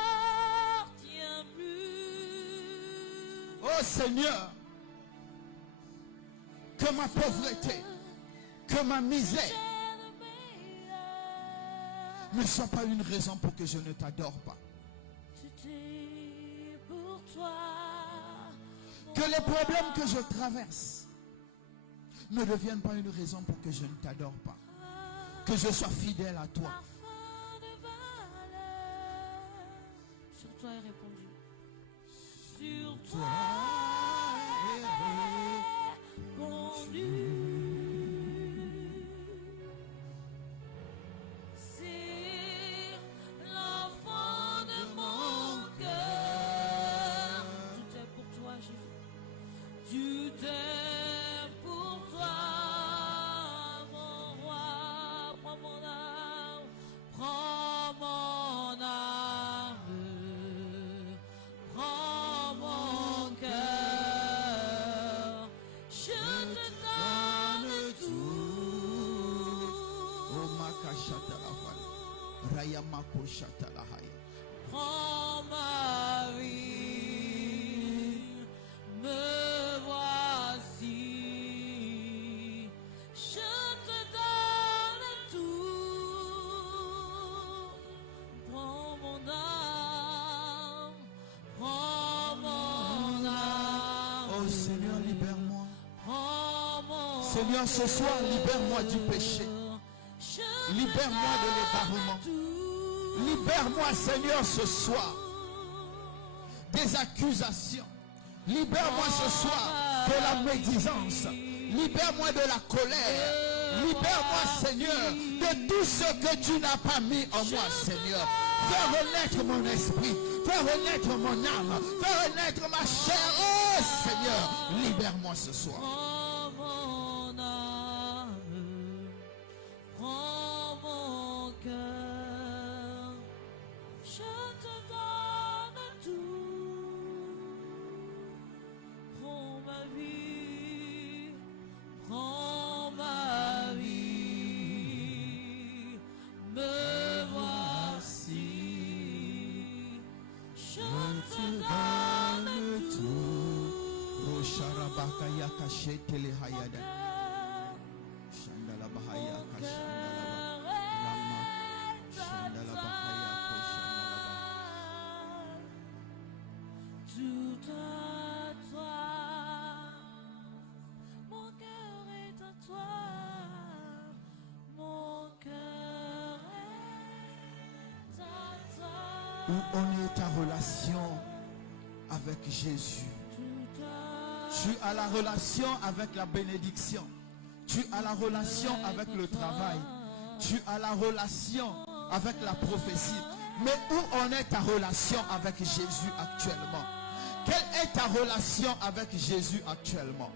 m'appartient plus. Oh Seigneur, que ma pauvreté, que ma misère ne soit pas une raison pour que je ne t'adore pas. C'était pour toi. Que les problèmes que je traverse ne deviennent pas une raison pour que je ne t'adore pas. Que je sois fidèle à toi. Parfum de valeur. Sur toi est répondu. Sur toi est répondu. C'est l'enfant de mon cœur. Tout est pour toi, Jésus. Tout est pour toi, mon roi. Prends mon âme, prends mon âme, prends mon cœur. Je te donne tout. Oh Makashata la Rayamako Shata la Haya. Prends ma vie, me voici. Je te donne tout. Prends mon âme, prends mon âme. Oh Seigneur, libère-moi. Prends mon Seigneur, ce soir, libère-moi du péché. Je Libère-moi de l'égarement. tout. Libère-moi, Seigneur, ce soir des accusations. Libère-moi ce soir de la médisance. Libère-moi de la colère. Libère-moi, Seigneur, de tout ce que tu n'as pas mis en moi, Seigneur. Fais renaître mon esprit. Fais renaître mon âme. Fais renaître ma chair. Oh, Seigneur, libère-moi ce soir. Prends mon âme, prends mon cœur, je te donne tout. Prends ma vie, prends ma vie, me voici, je te donne tout. Rosharabakaya kashetele hayada. Shandala bahaya kashandala. Rama shandala bahaya kashandala. Tout à toi, mon cœur est à toi, mon cœur est à toi. Où en est ta relation avec Jésus? Tu as la relation avec la bénédiction. Tu as la relation avec le travail. Tu as la relation avec la prophétie. Mais où en est ta relation avec Jésus actuellement? Quelle est ta relation avec Jésus actuellement?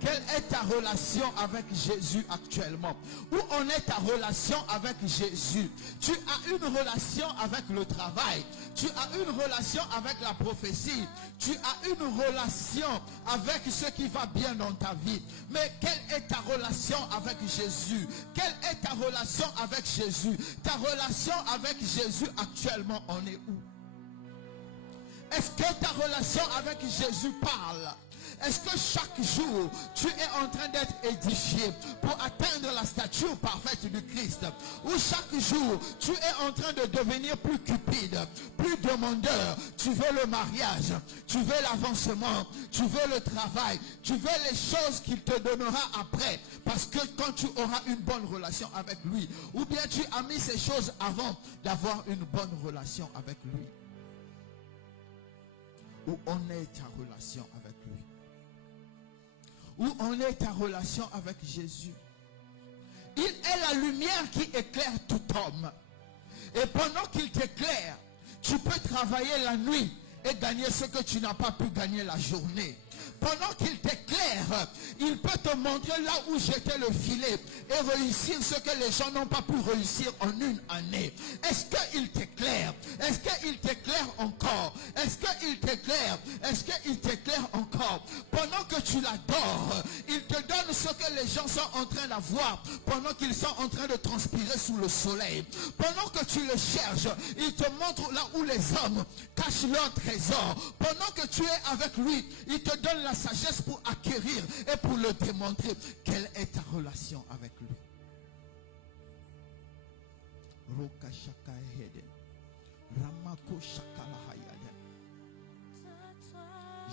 Quelle est ta relation avec Jésus actuellement? Où en est ta relation avec Jésus? Tu as une relation avec le travail. Tu as une relation avec la prophétie. Tu as une relation avec ce qui va bien dans ta vie. Mais quelle est ta relation avec Jésus? Quelle est ta relation avec Jésus? Ta relation avec Jésus actuellement, on est où? Est-ce que ta relation avec Jésus parle? Est-ce que chaque jour, tu es en train d'être édifié pour atteindre la stature parfaite du Christ? Ou chaque jour, tu es en train de devenir plus cupide, plus demandeur? Tu veux le mariage, tu veux l'avancement, tu veux le travail, tu veux les choses qu'il te donnera après. Parce que quand tu auras une bonne relation avec lui, ou bien tu as mis ces choses avant d'avoir une bonne relation avec lui. Où en est ta relation avec lui? Où en est ta relation avec Jésus? Il est la lumière qui éclaire tout homme. Et pendant qu'il t'éclaire, tu peux travailler la nuit et gagner ce que tu n'as pas pu gagner la journée. Pendant qu'il t'éclaire, il peut te montrer là où jeter le filet et réussir ce que les gens n'ont pas pu réussir en une année. Est-ce qu'il t'éclaire? Est-ce qu'il t'éclaire encore? Est-ce qu'il t'éclaire? Est-ce qu'il t'éclaire encore? Pendant que tu l'adores, il te donne ce que les gens sont en train d'avoir pendant qu'ils sont en train de transpirer sous le soleil. Pendant que tu le cherches, il te montre là où les hommes cachent leur trésor. Pendant que tu es avec lui, il te donne la sagesse pour acquérir et pour le démontrer. Quelle est ta relation avec lui? Ramako shakala hayada.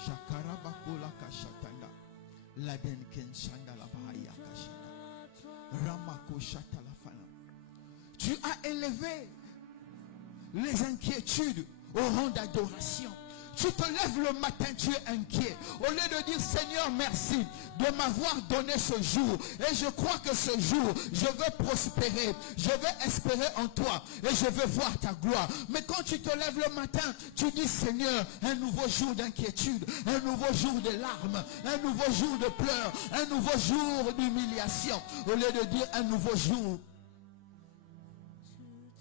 Jakarabakola kashatanda. Laden kenshanda la bahaya kashanda. Ramako shatala fana. Tu as élevé les inquiétudes au rang d'adoration. Tu te lèves le matin, tu es inquiet. Au lieu de dire Seigneur merci de m'avoir donné ce jour. Et je crois que ce jour, je veux prospérer. Je veux espérer en toi. Et je veux voir ta gloire. Mais quand tu te lèves le matin, tu dis Seigneur, un nouveau jour d'inquiétude. Un nouveau jour de larmes. Un nouveau jour de pleurs. Un nouveau jour d'humiliation. Au lieu de dire un nouveau jour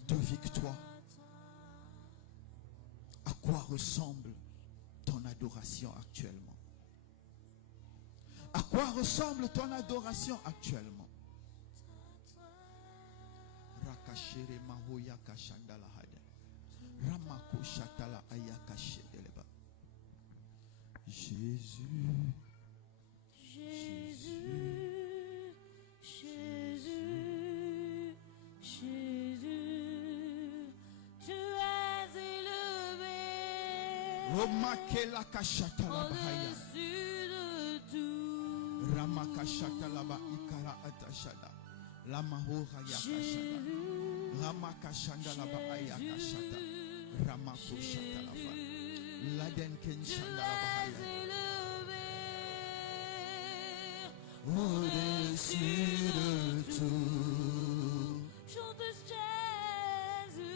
de victoire. À quoi ressemble ton adoration actuellement? À quoi ressemble ton adoration actuellement? Rakashere mahoya kashandala hada. Ramako shatala ayaka shedeleba. Jésus. Jésus, Jésus, Jésus, tu es élevé Romakela kashatala bahaya. au-dessus de tout. Ramakashatala ba ikara atashada. Lamahora yakashada. Ramakashanda la bahaya kashata. Ramakoshata la fa. Laden kenshanda la bahaya. Au-dessus de tout. Chante Jésus.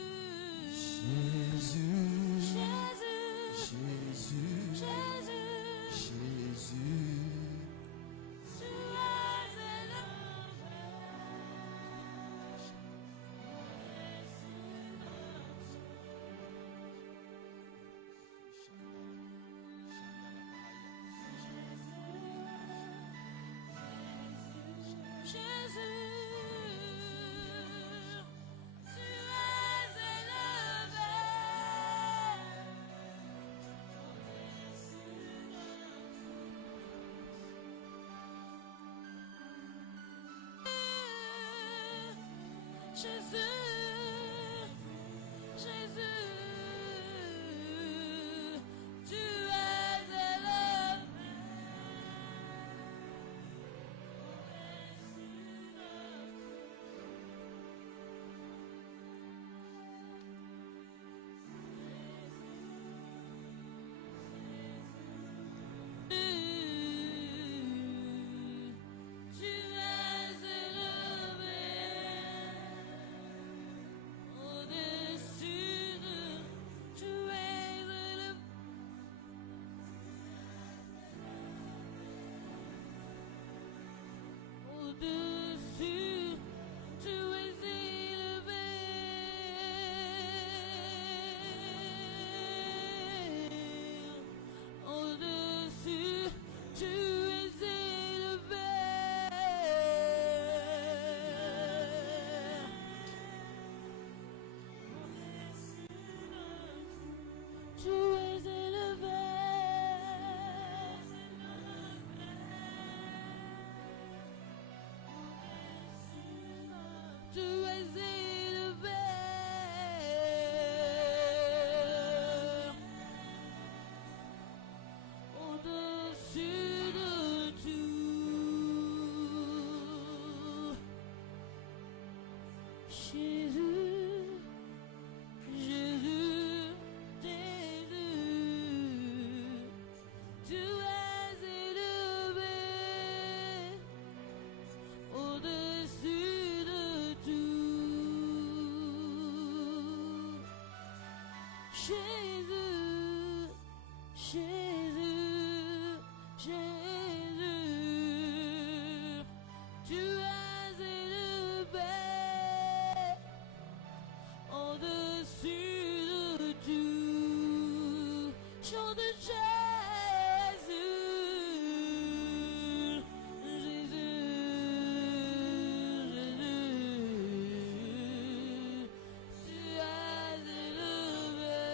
Jésus, Jésus. Jésus, Jésus. tu es élevé. Jésus, tu es élevé. Jésus, Jésus, tu es élevé. Tu es élevé au-dessus de, tu es élevé au-dessus, tu es élevé au-dessus, tu es élevé. Tu es élevé. Tu es élevé. Au-dessus de tout. Jésus, Jésus, Jésus, tu es élevé au-dessus de tout. Jésus, Jésus, Jésus, tu es élevé au-dessus de tout. Chante Jésus, Jésus, Jésus, tu es élevé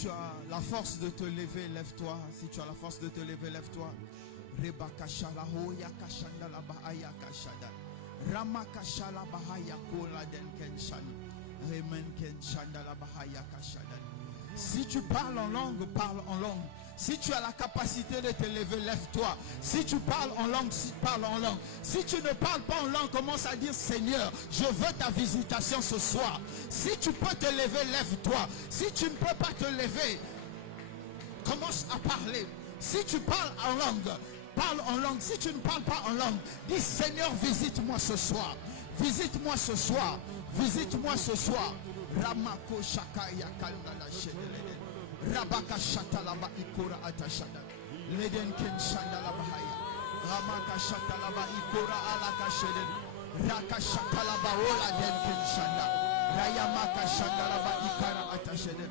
tu as la force de te lever, lève-toi. Si tu as la force de te lever, lève-toi. Reba kashala hoya kashanda la bahaya kashada. Rama kashala bahaya kola den kenshan. Remen kenshanda la bahaya kashada. Si tu parles en langue, parle en langue. Si tu as la capacité de te lever, lève-toi. Si tu parles en langue, parle en langue. Si tu ne parles pas en langue, commence à dire Seigneur, je veux ta visitation ce soir. Si tu peux te lever, lève-toi. Si tu ne peux pas te lever, commence à parler. Si tu parles en langue, parle en langue. Si tu ne parles pas en langue, dis Seigneur, visite-moi ce soir. Visite-moi ce soir. Visite-moi ce soir. Ramako shakaya kandala shedelede. Rabaka shatalaba ikora atashada. Leden ken shandala bahaya. Ramaka shatalaba ikora alaka shedelede. Raka shatalaba ola den ken shanda. Rayamaka shandalaba ikara atashede.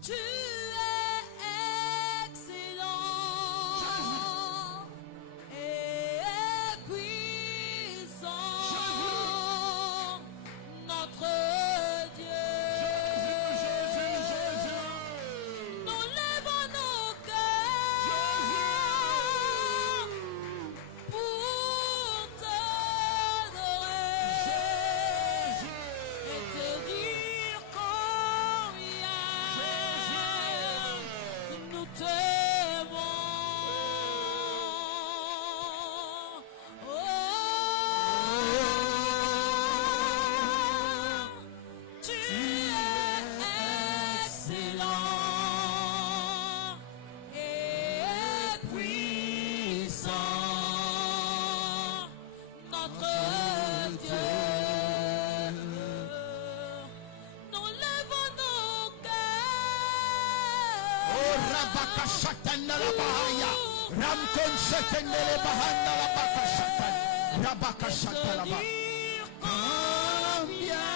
Tu es excellent et puissant, notre Dieu. Nous lèvons nos cœurs pour t'adorer et te dire combien nous t'aimons. Oh, tu es excellent et puissant, notre Dieu. Nous lèvons nos cœurs. Oh rabaka shatanda la bahaya. Ramkon shatanda la bahanda la baka shatan. Rabaka shatala ba. Combien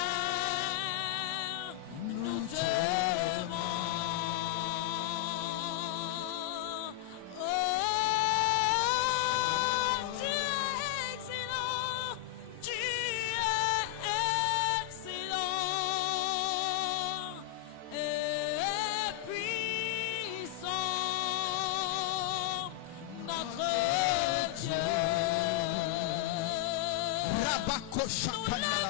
nous t'aimons. Oh, tu es excellent, tu es excellent et puissant, Rabako Shakana